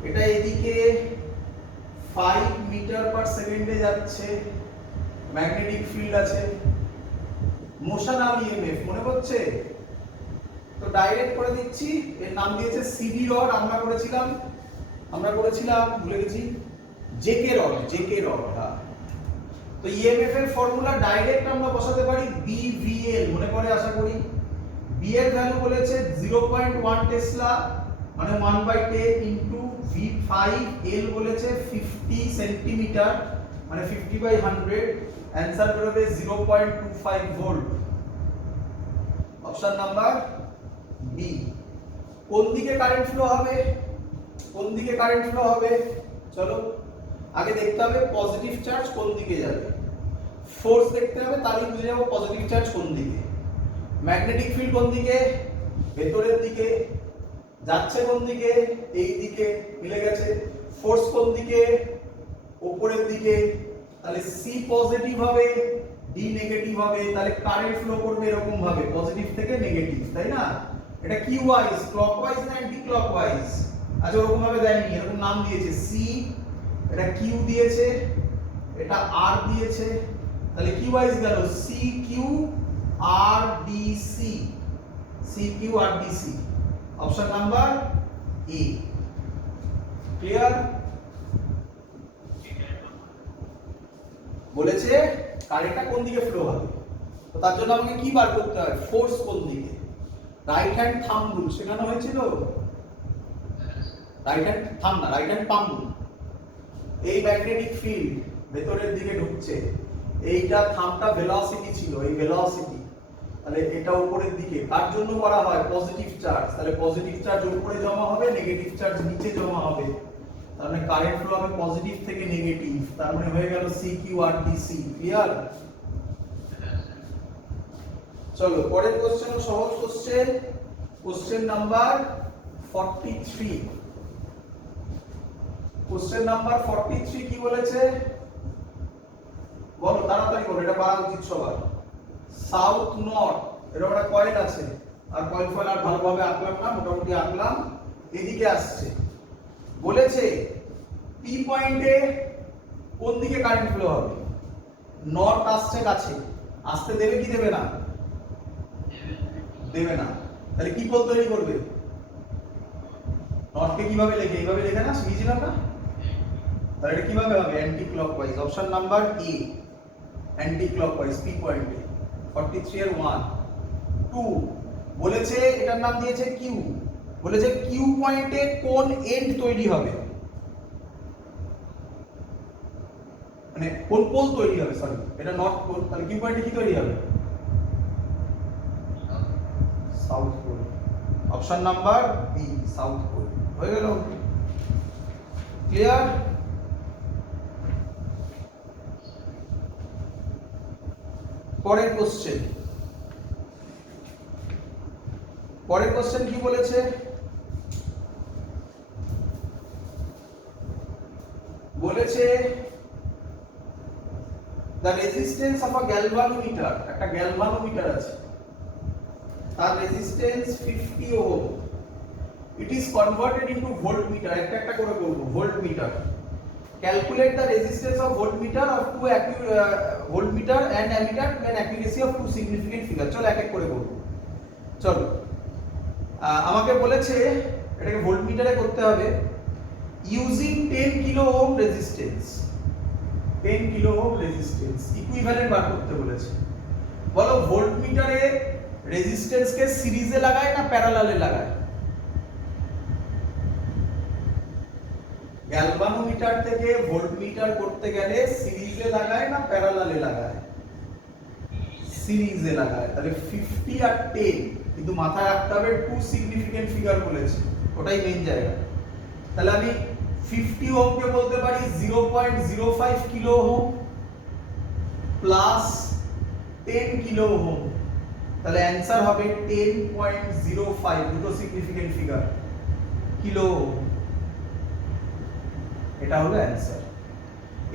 এটা এদিকে 5 মিটার/সেকেন্ডে যাচ্ছে, ম্যাগনেটিক ফিল্ড আছে, মোশনাল ইএমএফ মনে পড়ছে তো? ডাইরেক্ট করে দিচ্ছি, এর নাম দিয়েছে সিডি রড, আমরা করেছিলাম আমরা করেছিলাম, ভুলে গেছি, জেকে রড। হ্যাঁ, তো ইএমএফ এর ফর্মুলা ডাইরেক্ট আমরা বসাতে পারি বিভিএল, মনে পড়ে আশা করি। বি এর ভ্যালু বলেছে 0.1 টেসলা মানে 1/10 ইনটু V5, এল বলেছে 50 সেন্টিমিটার মানে 50/100, অ্যানসার বেরোবে 0.25 ভোল্ট। Option number B. কোন দিকে কারেন্ট ফ্লো হবে? কোন দিকে কারেন্ট ফ্লো হবে? চলো আগে দেখতে হবে পজিটিভ চার্জ কোন দিকে যাবে, ফোর্স দেখতে হবে, তাহলেই বুঝে যাবো পজিটিভ চার্জ কোন দিকে। ম্যাগনেটিক ফিল্ড কোন দিকে? ভেতরের দিকে। যাচ্ছে কোন দিকে? এই দিকে, মিলে গেছে। ফোর্স কোন দিকে? উপরের দিকে। তাহলে সি পজিটিভ হবে, ডি নেগেটিভ হবে, তাহলে কারেন্ট ফ্লো করবে এরকম ভাবে পজিটিভ থেকে নেগেটিভ, তাই না? এটা কি ওয়াইজ, ক্লকওয়াইজ না অ্যান্টি ক্লকওয়াইজ? আচ্ছা ওরকম ভাবে দেয়নি, এরকম নাম দিয়েছে সি, এটা কিউ দিয়েছে, এটা আর দিয়েছে, তাহলে কি ওয়াইজ গেল C Q R D C, C Q R D C. Option number A. Clear? বলেছে কারেন্টটা কোন দিকে ফ্লো হবে, তো তার জন্য আমাকে কি বার করতে হয়, ফোর্স কোন দিকে। রাইট হ্যান্ড থাম্ব রুল শেখানো হয়েছিল, রাইট হ্যান্ড থাম্ব না, রাইট হ্যান্ড পাম রুল। এই ম্যাগনেটিক ফিল্ড ভেতরের দিকে ঢুকছে, এইটা থাম্বটা ভেলোসিটি ছিল, এই ভেলোসিটি, তাহলে এটা উপরের দিকে কার জন্য করা হয়, পজিটিভ চার্জ, তাহলে পজিটিভ চার্জ উপরে জমা হবে, নেগেটিভ চার্জ নিচে জমা হবে, তার মানে কারেন্ট ফ্লো হবে পজিটিভ থেকে নেগেটিভ, তার মানে হয়ে গেল C Q R D C. Clear? চলো পরের কোশ্চেন, সহজ question, question number 43। Question number 43 কি বলেছে বলো, তাড়াতাড়ি বলো, এটা পারা উচিত সবার। সাউথ নর্থ, এরকম একটা কয়েল আছে, আর কয়েল ফয়েল আর ভালোভাবে আঁকলাম না, মোটামুটি আঁকলাম, এদিকে আসছে। বলেছে পি পয়েন্টে কোন দিকে কারেন্ট ফ্লো হবে, নর্থ আসছে কাছে, আসতে দেবে কি দেবে না? দেবে না। তাহলে কি পোল তৈরি করবে? নর্থকে কিভাবে লেখে, এইভাবে লেখে না, শিখেছিলাম না? তাহলে এটা কিভাবে হবে, অ্যান্টি ক্লকওয়াইজ। অপশন নাম্বার এ, অ্যান্টি ক্লকওয়াইজ পি পয়েন্টে। 43 এর 1 2 বলেছে, এটার নাম দিয়েছে কিউ, বলেছে কিউ পয়েন্টে কোন এন্ড তৈরি হবে, মানে কোন পোল তৈরি হবে, সরি এটা নর্থ পোল, তাহলে কিউ পয়েন্টে কি তৈরি হবে, south pole. Option number B, south pole. হয়ে গেল? ক্লিয়ার? পরের কোশ্চেন, পরের কোশ্চেন কি বলেছে, বলেছে the resistance of a galvanometer, একটা গ্যালভানোমিটার আছে, তার resistance 50 ohm, it is converted into voltmeter, একটা একটা করে বলবো, voltmeter, calculate the resistance of voltmeter of two voltmeter and ammeter to an accuracy of two significant figure। চলো এক এক করে বলবো। চলো আমাকে বলেছে এটাকে ভোল্টমিটারে করতে হবে, using 10 kilo ohm resistance, 10 kilo ohm resistance equivalent বার করতে বলেছে। বলো ভোল্টমিটারে রেজিস্ট্যান্স কে সিরিজে লাগায় না প্যারালালে লাগায়? গ্যালভানোমিটার থেকে ভোল্টমিটার করতে গেলে সিরিজে লাগায় না প্যারালালে লাগায়? সিরিজে লাগায়। তাহলে 50 আর 10, কিন্তু মাথায় রাখতে হবে টু সিগনিফিকেন্ট ফিগার বলেছে, ওটাই মেইন জায়গা। তাহলে আমি 50 ওহম কে বলতে পারি 0.05 kilo ohm plus 10 kilo ohm, তাহলে অ্যানসার হবে 10.05, দুটো সিগনিফিকেন্ট ফিগার, কিলো ওহম। এটা হলো অ্যানসার।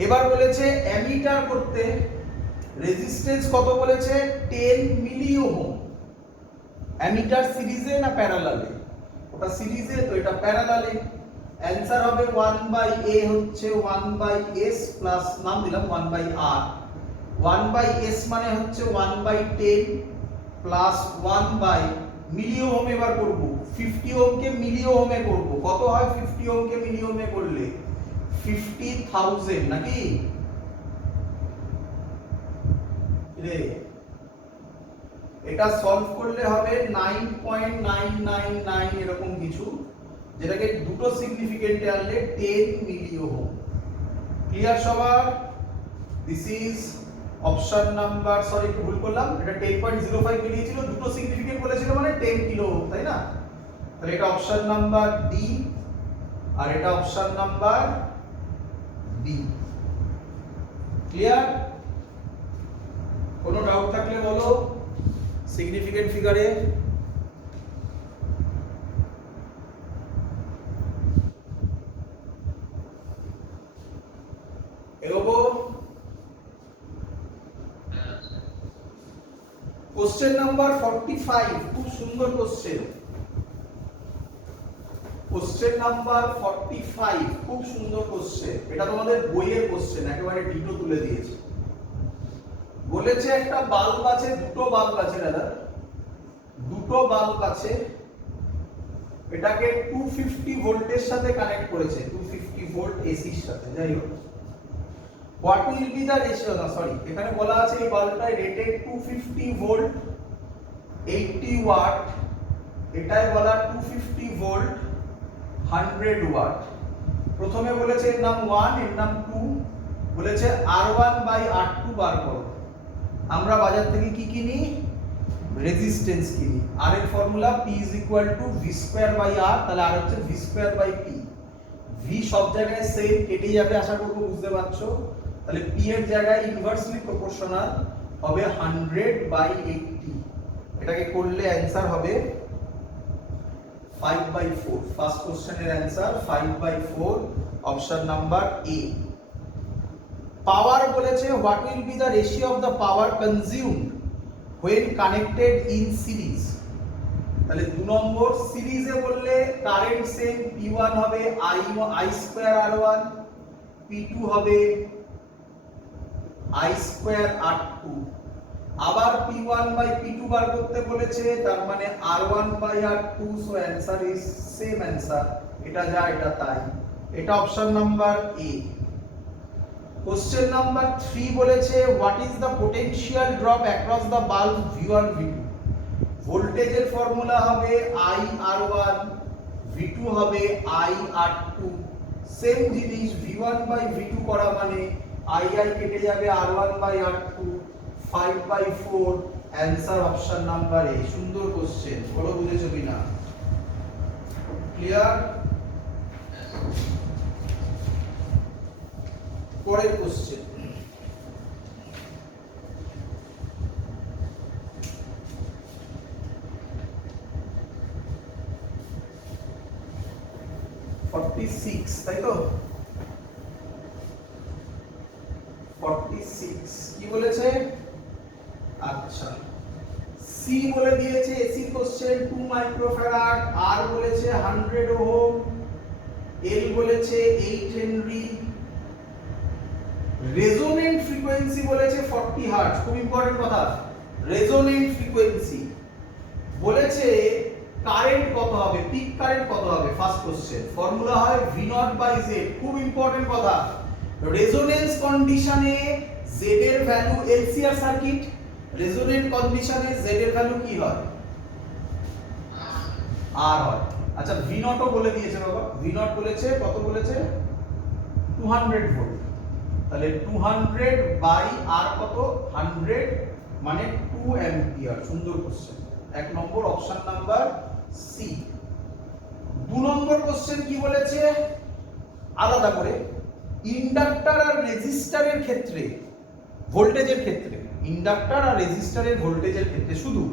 এবার বলেছে অ্যামিটার করতে রেজিস্ট্যান্স কত বলেছে, 10 মিলি ওহম। অ্যামিটার সিরিজে না প্যারালালে? ওটা সিরিজে, তো এটা প্যারালালে। অ্যানসার হবে 1/a হচ্ছে 1/s প্লাস নাম দিলাম 1/r, 1/s মানে হচ্ছে 1/10 প্লাস 1 বাই মিলি ওহম। এবার করব 50 ওহম কে মিলি ওহমে করব, কত হয় 50 ওহমকে মিলি ওহমে করলে 50,000 নাকি রে? এটা সলভ করলে হবে 9.999 এরকম কিছু, যেটাকে দুটো সিগনিফিকেন্টে আনলে 10 মিলি ওহম। ক্লিয়ার সবার? This is option number, sorry একটু ভুল করলাম, এটা 10.05 মিলি ছিল, দুটো সিগনিফিকেন্ট বলেছিল মানে 10 কিলো ওহম, তাই না? তাহলে এটা অপশন নাম্বার ডি আর এটা অপশন নাম্বার বি। ক্লিয়ার? কোনো ডাউট থাকলে বলো সিগনিফিকেন্ট ফিগারে। এগোবো। কোশ্চেন নাম্বার 45, খুব সুন্দর কোশ্চেন। কোশ্চেন নাম্বার 45 খুব সুন্দর কোশ্চেন, এটা তোমাদের বইয়ের কোশ্চেন, একেবারে ডিটো তুলে দিয়েছে। বলেছে একটা বাল্ব আছে, দুটো বাল্ব আছে দাদা, দুটো বাল্ব আছে, এটাকে 250 ভোল্টের সাথে কানেক্ট করেছে, 250 ভোল্ট এসির সাথে। যাই হোক, what will be the ratio, না সরি, এখানে বলা আছে এই বাল্বটায় রেটেড 250 ভোল্ট 80 ওয়াট, এটাই বলা 250 ভোল্ট 100 ওয়াট। প্রথমে বলেছে এর নাম 1, এর নাম 2, বলেছে R1 বাই R2 বার করো। আমরা বাজার থেকে কি কিনি? রেজিস্ট্যান্স কিনি। আর এর ফর্মুলা P = V²/R, তাহলে R হচ্ছে V²/P। V সব জায়গায় সেম, কেটে যাবে, আশা করব বুঝতে পারছো। তাহলে P এর জায়গায় ইনভার্সলি প্রপোর্শনাল হবে 100/80। এটাকে করলে অ্যানসার হবে 5/4। ফার্স্ট কোশ্চেনের অ্যানসার 5/4, অপশন নাম্বার এ। পাওয়ার বলেছে what will B the ratio of the power consumed when connected in series। তাহলে 2 নম্বর, সিরিজে বললে কারেন্ট সেম, P1 হবে I²R1, P2 হবে I²R2। আবার P1/P2 বার করতে বলেছে, তার মানে R1/R2, so answer is same answer, এটা যা এটা তাই, এটা option number A. Question number 3 বলেছে what is the potential drop across the bulb V1 V2। ভোল্টেজের ফর্মুলা হবে IR1, V2 হবে IR2। সেম জিনিস, V1/V2 করা মানে II কেটে যাবে, R1/R2, 5/4, অ্যানসার অপশন নাম্বার এ। সুন্দর কোশ্চেন, বলো বুঝেছো কিনা? ক্লিয়ার? পরের কোশ্চেন, তাই তো? 46 কি বলেছে? আচ্ছা, সি বলে দিয়েছে এসি কোশ্চেন 2 মাইক্রোফ্যারাড, আর বলেছে 100 ওহম, এল বলেছে 8 হেনরি, রেজোনেন্ট ফ্রিকোয়েন্সি বলেছে 40 হার্টজ। খুব ইম্পর্টেন্ট কথা, রেজোনেন্ট ফ্রিকোয়েন্সি বলেছে। কারেন্ট কত হবে, পিক কারেন্ট কত হবে? ফার্স্ট কোশ্চেন, ফর্মুলা হয় V0/Z। খুব ইম্পর্টেন্ট কথা, রেজোনেন্স কন্ডিশনে Z এর ভ্যালু, এলসিআর সার্কিট, রেজোনেন্ট কন্ডিশনে Z এর ভ্যালু কি হয়? R হয়। আচ্ছা, V0 ও বলে দিয়েছে বাবা, V0 বলেছে কত? বলেছে 200 ভোল্ট। তাহলে 200/R কত? 100, মানে 2 অ্যাম্পিয়ার। সুন্দর কোশ্চেন, 1 নম্বর, অপশন নাম্বার সি। 2 নম্বর কোশ্চেন কি বলেছে আলাদা করে, ইন্ডাক্টর আর রেজিস্টরের ক্ষেত্রে ভোল্টেজের ক্ষেত্রে, ইন্ডাক্টর আর রেজিস্টরের ভোল্টেজের ক্ষেত্রে, শুধু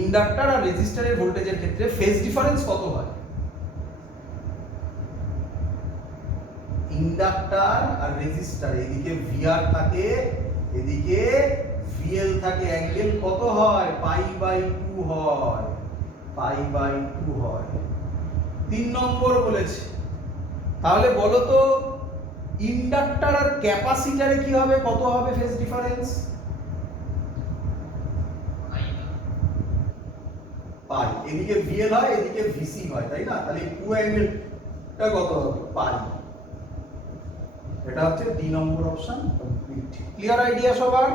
ইন্ডাক্টর আর রেজিস্টরের ভোল্টেজের ক্ষেত্রে ফেজ ডিফারেন্স কত হয়? ইন্ডাক্টর আর রেজিস্টর, এদিকে VR থাকে, এদিকে VL থাকে, অ্যাঙ্গেল কত হয়? π/2 হয়, π/2 হয়। 3 নম্বর বলেছে, তাহলে বলো তো ইন্ডাক্টর আর ক্যাপাসিটরে কি হবে, কত হবে ফেজ ডিফারেন্স? π/2 পাই, এদিকে ভিএল হয় এদিকে ভিসি হয়, তাই না? তাহলে 2 অ্যাঙ্গেলটা কত হবে? পাই। এটা হচ্ছে ডি নম্বর অপশন কমপ্লিট। ক্লিয়ার আইডিয়া সবার?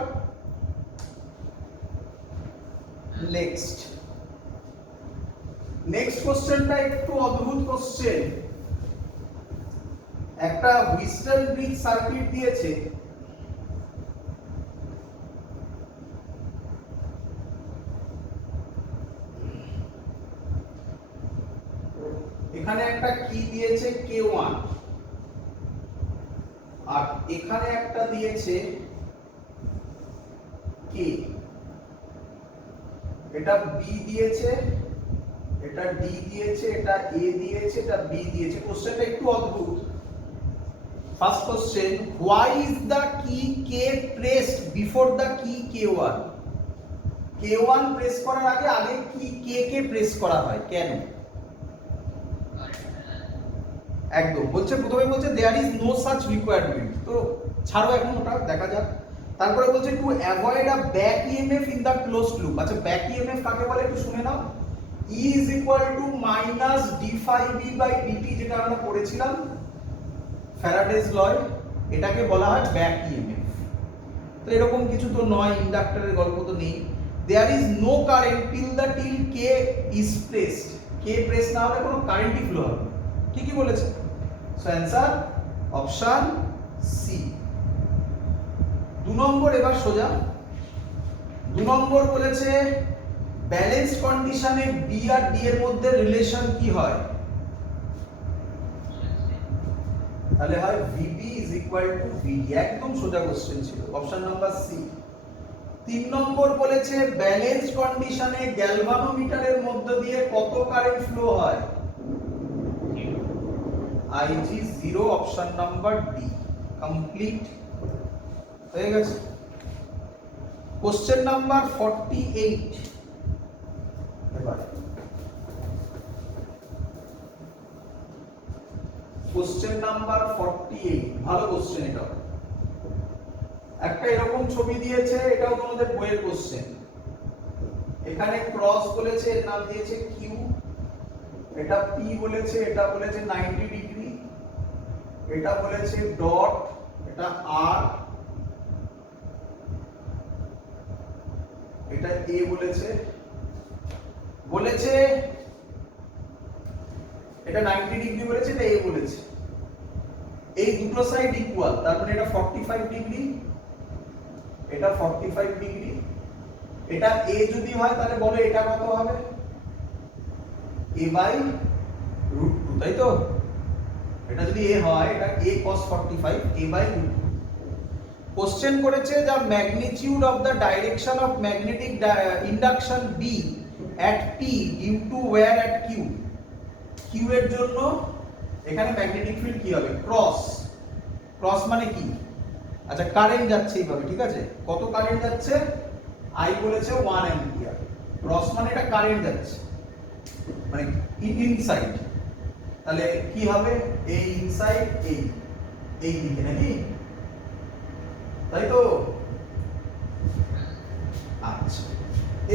নেক্সট কোশ্চেনটা একটু অদ্ভুত কোশ্চেন। একটা হুইস্টেল ব্রিজ সার্কিট দিয়েছে, এখানে একটা কি দিয়েছে K1 আর এখানে একটা দিয়েছে K, এটা B দিয়েছে, এটা D দিয়েছে, এটা A দিয়েছে, এটা B দিয়েছে। কোশ্চেনটা একটু অদ্ভুত। First question, why is the key K pressed before the key K1? K1 press করার আগে কি K কে প্রেস করা হয় কেন? একদম বলছে, প্রথমে বলছে there is no such requirement, তো ছাড়ো এখন ওটা দেখা যাক। তারপরে বলছে to avoid a back EMF in the closed loop. আচ্ছা ব্যাক ইএমএফ কাকে বলে একটু শুনে নাও। E is equal to minus d phi b by dt, যেটা আমরা পড়েছিলাম ফ্যারাডেজ লয়, এটাকে বলা হয় ব্যাক ইএমএফ। তো এরকম কিছু তো নয়, ইন্ডাক্টরের গল্প তো নেই। There is no current till K is pressed, K press না হলে কোনো কারেন্টই ফ্লো হবে। ঠিকই বলেছে। So answer option C. 2 নম্বর এবার সোজা। 2 নম্বর বলেছে ব্যালেন্স কন্ডিশনে বি আর ডি এর মধ্যে রিলেশন কি হয়? তাহলে হয় ভিবি ইজ ইকুয়াল টু ভিডি। একদম সোজা কোশ্চেন ছিল, অপশন নাম্বার সি। 3 নম্বর বলেছে ব্যালেন্স কন্ডিশনে গ্যালভানোমিটারের মধ্য দিয়ে কত কারেন্ট ফ্লো হয়? IG 0, option number D. Complete হয়ে গেছে। কোশ্চেন নাম্বার 48 এবার কোশ্চেন নাম্বার 48, ভালো কোশ্চেন এটা। একটা এরকম ছবি দিয়েছে, এটাও তোমাদের বইয়ের কোশ্চেন। এখানে ক্রস বলেছে, এর নাম দিয়েছে কিউ, এটা পি বলেছে, এটা বলেছে 90 ডিগ্রি, এটা বলেছে ডট, এটা আর, এটা এ বলেছে এটা 90 ডিগ্রি বলেছে, এটা এ বলেছে। এই দুটো সাইড ইকুয়াল, তার মানে এটা 45 ডিগ্রি, এটা 45 ডিগ্রি। এটা এ যদি হয় তাহলে বলো এটা কত হবে? a বাই √2, তাই তো? এটা যদি এ হয়, এটা a cos 45, a বাই √2। কোশ্চেন করেছে the magnitude of the direction of magnetic induction B at P due to where at Q? Q এর জন্য এখানে ম্যাগনেটিক ফিল্ড কি হবে? ক্রস মানে কি? আচ্ছা কারেন্ট যাচ্ছে এইভাবে, ঠিক আছে? কত কারেন্ট যাচ্ছে? I বলেছে 1 অ্যাম্পিয়ার। ক্রস মানে এটা কারেন্ট যাচ্ছে, মানে ইনসাইড। তাহলে কি হবে? এই ইনসাইড এই দিকে নাকি, তাই তো? আচ্ছা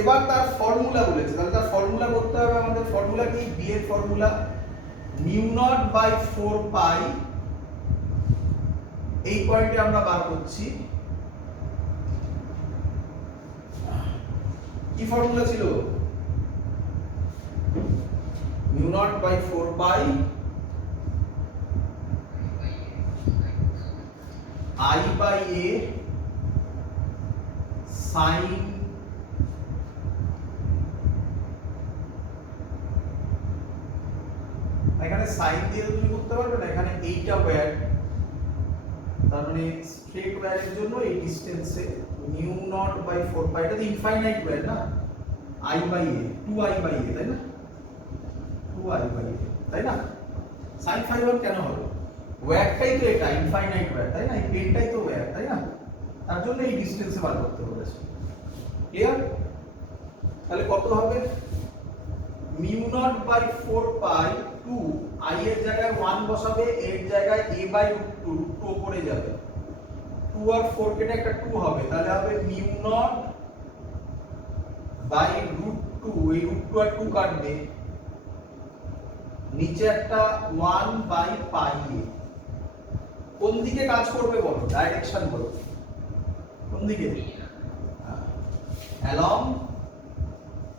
এবার তার ফর্মুলা বলেছে, তাহলে তার ফর্মুলা করতে হবে আমাদের। ফর্মুলা কি? বি এর formula mu naught by 4 pi, এই পয়েন্টে আমরা বার করছি। কি ফর্মুলা ছিল? Mu naught by 4 pi I by a sine এখানে সাইন দিয়ে তুমি করতে পারবে না, এখানে এইটা ওয়্যার, তার মানে স্ট্রেট ওয়্যারের জন্য এই ডিসটেন্সে মিউ নট বাই 4 পাই, এটা তো ইনফাইনাইট ওয়্যার না, I by a 2I by a, তাই না? 2I বাই a, তাই না? sin phi 1 কেন হবে? ওয়্যারটাই তো এটা ইনফাইনাইট ওয়্যার, তাই না? এই প্লেনটাই তো ওয়্যার, তাই না? তার জন্য এই ডিসটেন্সে বার করতে বলেছে। ক্লিয়ার? তাহলে কত হবে? Mu naught by 4 pi 2, I এর জায়গায় 1 বসাবে, এর জায়গায় a বাই √2 উপরে যাবে, 2 আর 4 কেটে একটা 2 হবে, তাহলে হবে মিউ নট বাই √2 2, এই √2 আর 2 কাটবে, নিচে একটা 1/πa। কোন দিকে কাজ করবে বলো, ডাইরেকশন বলো, কোন দিকে? along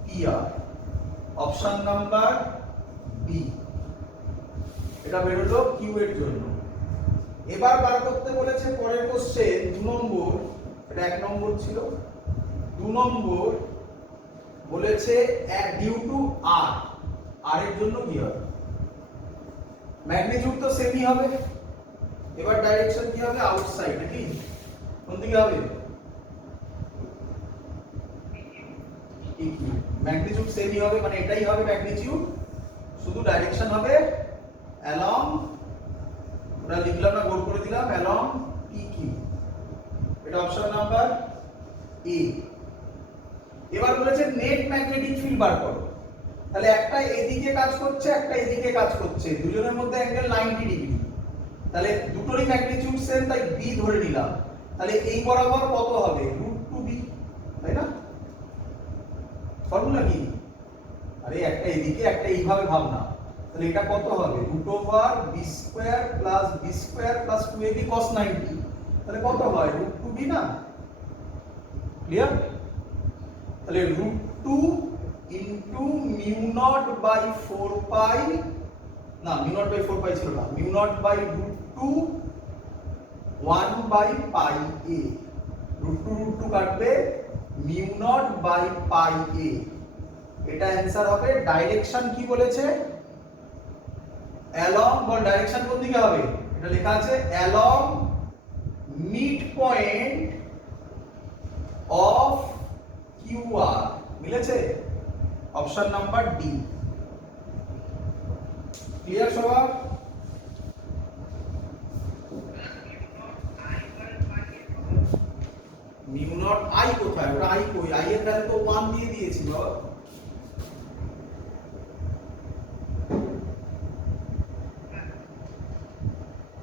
PR, option number B. এটা বেরোলো কিউ এর জন্য। এবার বার করতে বলেছে পরের কোশ্চেন 2 নম্বর, এটা 1 নম্বর ছিল, 2 নম্বর বলেছে ডিউ টু আর, আর এর জন্য কি হবে? ম্যাগনিটিউড তো সেমই হবে, এবার ডাইরেকশন কি হবে? আউটসাইড নাকি? কোন দিকে হবে? ম্যাগনিটিউড সেমই হবে, মানে এটাই হবে ম্যাগনিটিউড, শুধু ডাইরেকশন হবে অ্যালং, ওটা লিখলাম না, গোল করে দিলাম, অ্যালং PQ। এটা অপশন নাম্বার এ। এবার বলেছে নেট ম্যাগনেটিক ফিল্ড বার করো। তাহলে একটা এদিকে কাজ করছে, একটা এদিকে কাজ করছে, দুজনের মধ্যে অ্যাঙ্গেল 90 ডিগ্রি, তাহলে দুটোরই ম্যাগনিটিউড সেম, তাই বি ধরে নিলাম। তাহলে এই বরাবর কত হবে? √2b, তাই না? ফর্মুলা কি? আরে একটা এদিকে একটা এইভাবে ভাবনা, তাহলে এটা কত হবে? √b² + b² + 2ab cos 90, তাহলে কত হয়? √2b না? ক্লিয়ার? তাহলে √2 ইনটু μ0/4π, না μ0/4π ছিল না, μ0/√2 1/πa, √2 কাটবে, μ0/πa, এটা অ্যানসার হবে। ডাইরেকশন কি বলেছে? অ্যালং, বল ডাইরেকশন কোন দিকে হবে? এটা লেখা আছে along mid point of QR, মিলেছে? Option number D. ক্লিয়ার সবার? μ0I কোথায়? ওটা I কই? I এর ভ্যালু তো 1 দিয়ে দিয়েছি বাবা।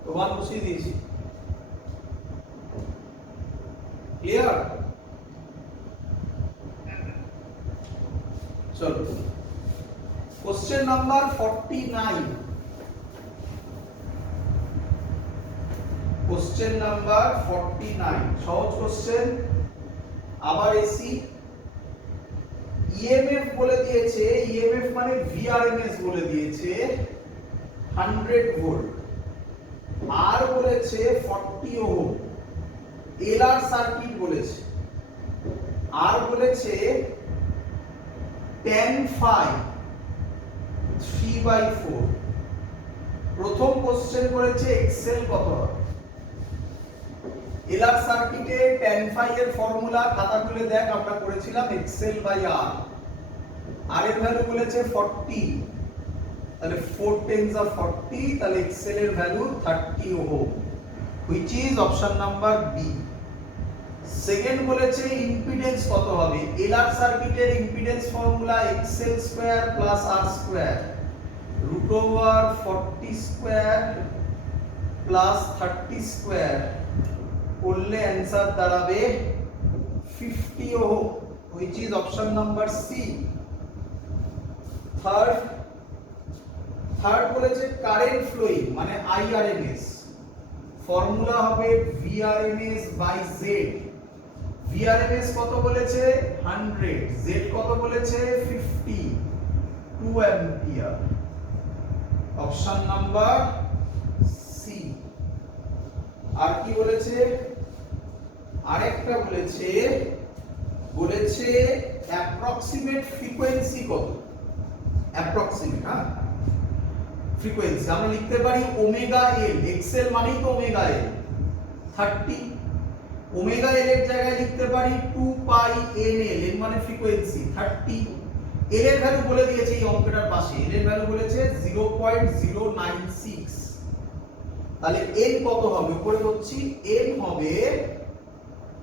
তো 1 বসিয়ে দিয়েছি। ক্লিয়ার? চলো কোশ্চেন নাম্বার 49। কোশ্চেন নাম্বার 49, সহজ কোশ্চেন। আবার এসি ইএমএফ বলে দিয়েছে, ইএমএফ মানে ভিআরএমএস বলে দিয়েছে 100 ভোল্ট, আর বলেছে 40 ওহম, এলআর সার্কিট বলেছে, আর বলেছে tan phi 3/4। প্রথম কোশ্চেন করেছে এক্সেল কত হবে? এলআর সার্কিটে tan phi এর ফর্মুলা খাতা খুলে দেখ, আমরা করেছিলাম XL/R, আর এর ভ্যালু বলেছে 40, তাহলে 4 10 40, তাহলে XL এর value 30 ohm, which is option number B. Second বলেছে ইম্পিডেন্স কত হবে? এলআর সার্কিটের ইম্পিডেন্স ফর্মুলা XL² + R² √40² + 30² করলে অ্যানসার দাঁড়াবে 50 ohm, which is option number C. Third বলেছে কারেন্ট ফ্লোইং মানে IRMS, ফর্মুলা হবে VRMS/Z। VRMS কত বলেছে? 100, Z কত বলেছে? 50, 2 অ্যাম্পিয়ার, অপশন নাম্বার সি। আর কি বলেছে? আরেকটা বলেছে অ্যাপ্রক্সিমেট ফ্রিকোয়েন্সি কত? অ্যাপ্রক্সিমেট, হ্যাঁ ফ্রিকোয়েন্সি আমরা লিখতে পারি ওমেগা এল, এক্সএল মানেই তো ওমেগা এল 30, ওমেগা এল এর জায়গায় লিখতে পারি 2πNL, এর মানে ফ্রিকোয়েন্সি 30। এল এর ভ্যালু বলে দিয়েছে এই অঙ্কটার পাশে, এল এর ভ্যালু বলেছে 0.096, তাহলে এন কত হবে? উপরে করছি, এন হবে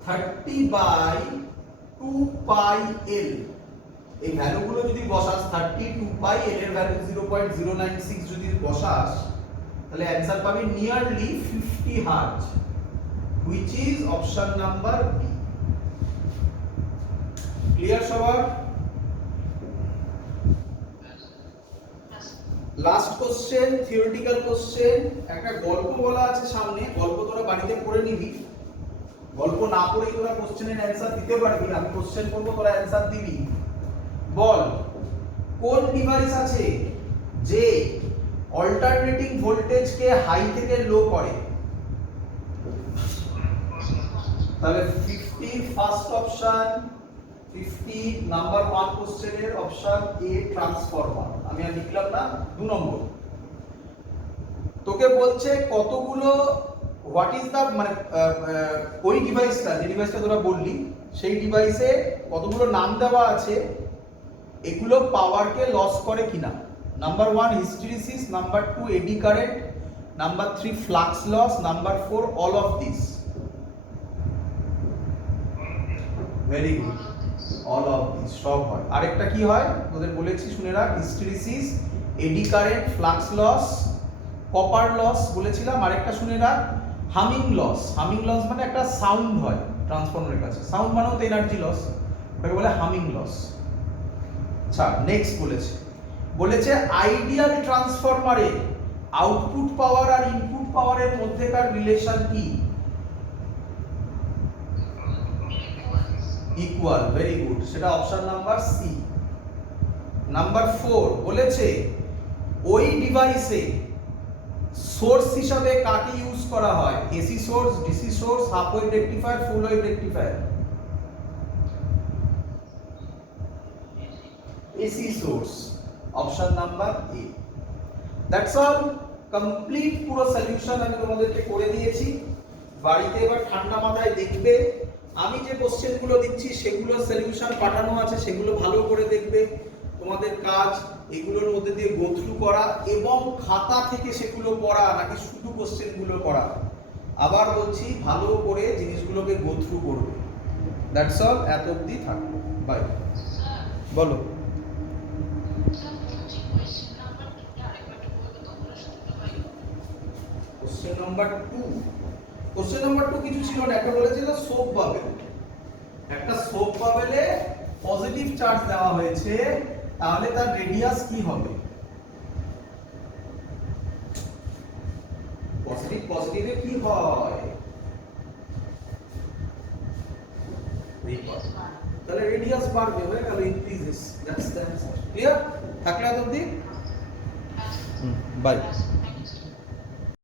30/2πL। এই ভ্যালুগুলো যদি বসাস 30, 2π, এল এর ভ্যালু 0.096 যদি বসাস, তাহলে অ্যানসার পাবি nearly 50 hertz, which is option number B. Clear সবার? Last question, theoretical question. একটা গল্প বলা আছে সামনে, গল্প তোরা বাড়িতে পড়ে নিবি। গল্প না পড়েই তোরা কোশ্চেনের অ্যান্সার দিতে পারবি। আমি কোশ্চেন করব, তোরা অ্যান্সার দিবি। বল, কোন ডিভাইস আছে যে অল্টারনেটিং ভোল্টেজকে হাই থেকে লো করে? তাহলে 50 ফার্স্ট অপশন, 50 নাম্বার 1 কোশ্চেনের অপশন এ ট্রান্সফরমার। আমি আর লিখলাম না। 2 নম্বর, তোকে বলছে কতগুলো, হোয়াট ইজ দা, মানে ওই ডিভাইসটা, যে ডিভাইসটা তোরা বললি সেই ডিভাইসে কতগুলো নাম দেওয়া আছে, এগুলো পাওয়ারকে লস করে কিনা। Number 1 hysteresis, number 2 eddy current, number 3 flux loss, number 4 all of this. Very good, all of this সব হয়। আরেকটা কি হয় তোদের বলেছি, শুনে রাখ। Hysteresis, eddy current, flux loss, copper loss বলেছিলাম। আরেকটা শুনে রাখ, হামিং লস। হামিং লস মানে একটা সাউন্ড হয় ট্রান্সফরমারের কাছে, সাউন্ড মানেও তো এনার্জি লস, ওটাকে বলে হামিং লস। আচ্ছা, নেক্সট বলেছে আইডিয়াল ট্রান্সফরমারে আউটপুট পাওয়ার আর ইনপুট পাওয়ারের মধ্যেকার রিলেশন কি? ইকুয়াল। ভেরি গুড, সেটা অপশন নাম্বার সি। নাম্বার 4 বলেছে ওই ডিভাইসে সোর্স হিসাবে কাকে ইউজ করা হয়? AC source, DC source, half wave rectifier, full wave rectifier? AC source, option number A. That's all, complete পুরো সলিউশন আমি তোমাদেরকে করে দিয়েছি। বাড়িতে এবার ঠান্ডা মাথায় দেখবে, আমি যে কোশ্চেনগুলো দিচ্ছি সেগুলো সলিউশন পাঠানো আছে, সেগুলো ভালো করে দেখবে। তোমাদের কাজ এগুলোর মধ্যে দিয়ে গো থ্রু করা এবং খাতা থেকে সেগুলো পড়া, নাকি শুধু কোশ্চেনগুলো করা। আবার বলছি, ভালো করে জিনিসগুলোকে গো থ্রু করবে। দ্যাটস অল, এত অবধি থাকবো। বাই। বলো। কোশ্চেন নাম্বার 2, কোশ্চেন নাম্বার 2 কিছু ছিল না। একটা বলেছিল সোপ বাবেল। একটা সোপ বাবেলে পজিটিভ চার্জ দেওয়া হয়েছে, তাহলে তার রেডিয়াস কি হবে? পজিটিভে কি হয়? তাহলে রেডিয়াস বাড়বে, হয়ে গেল, increases. That's the answer. Clear? থাকলে এত অবধি? বাই।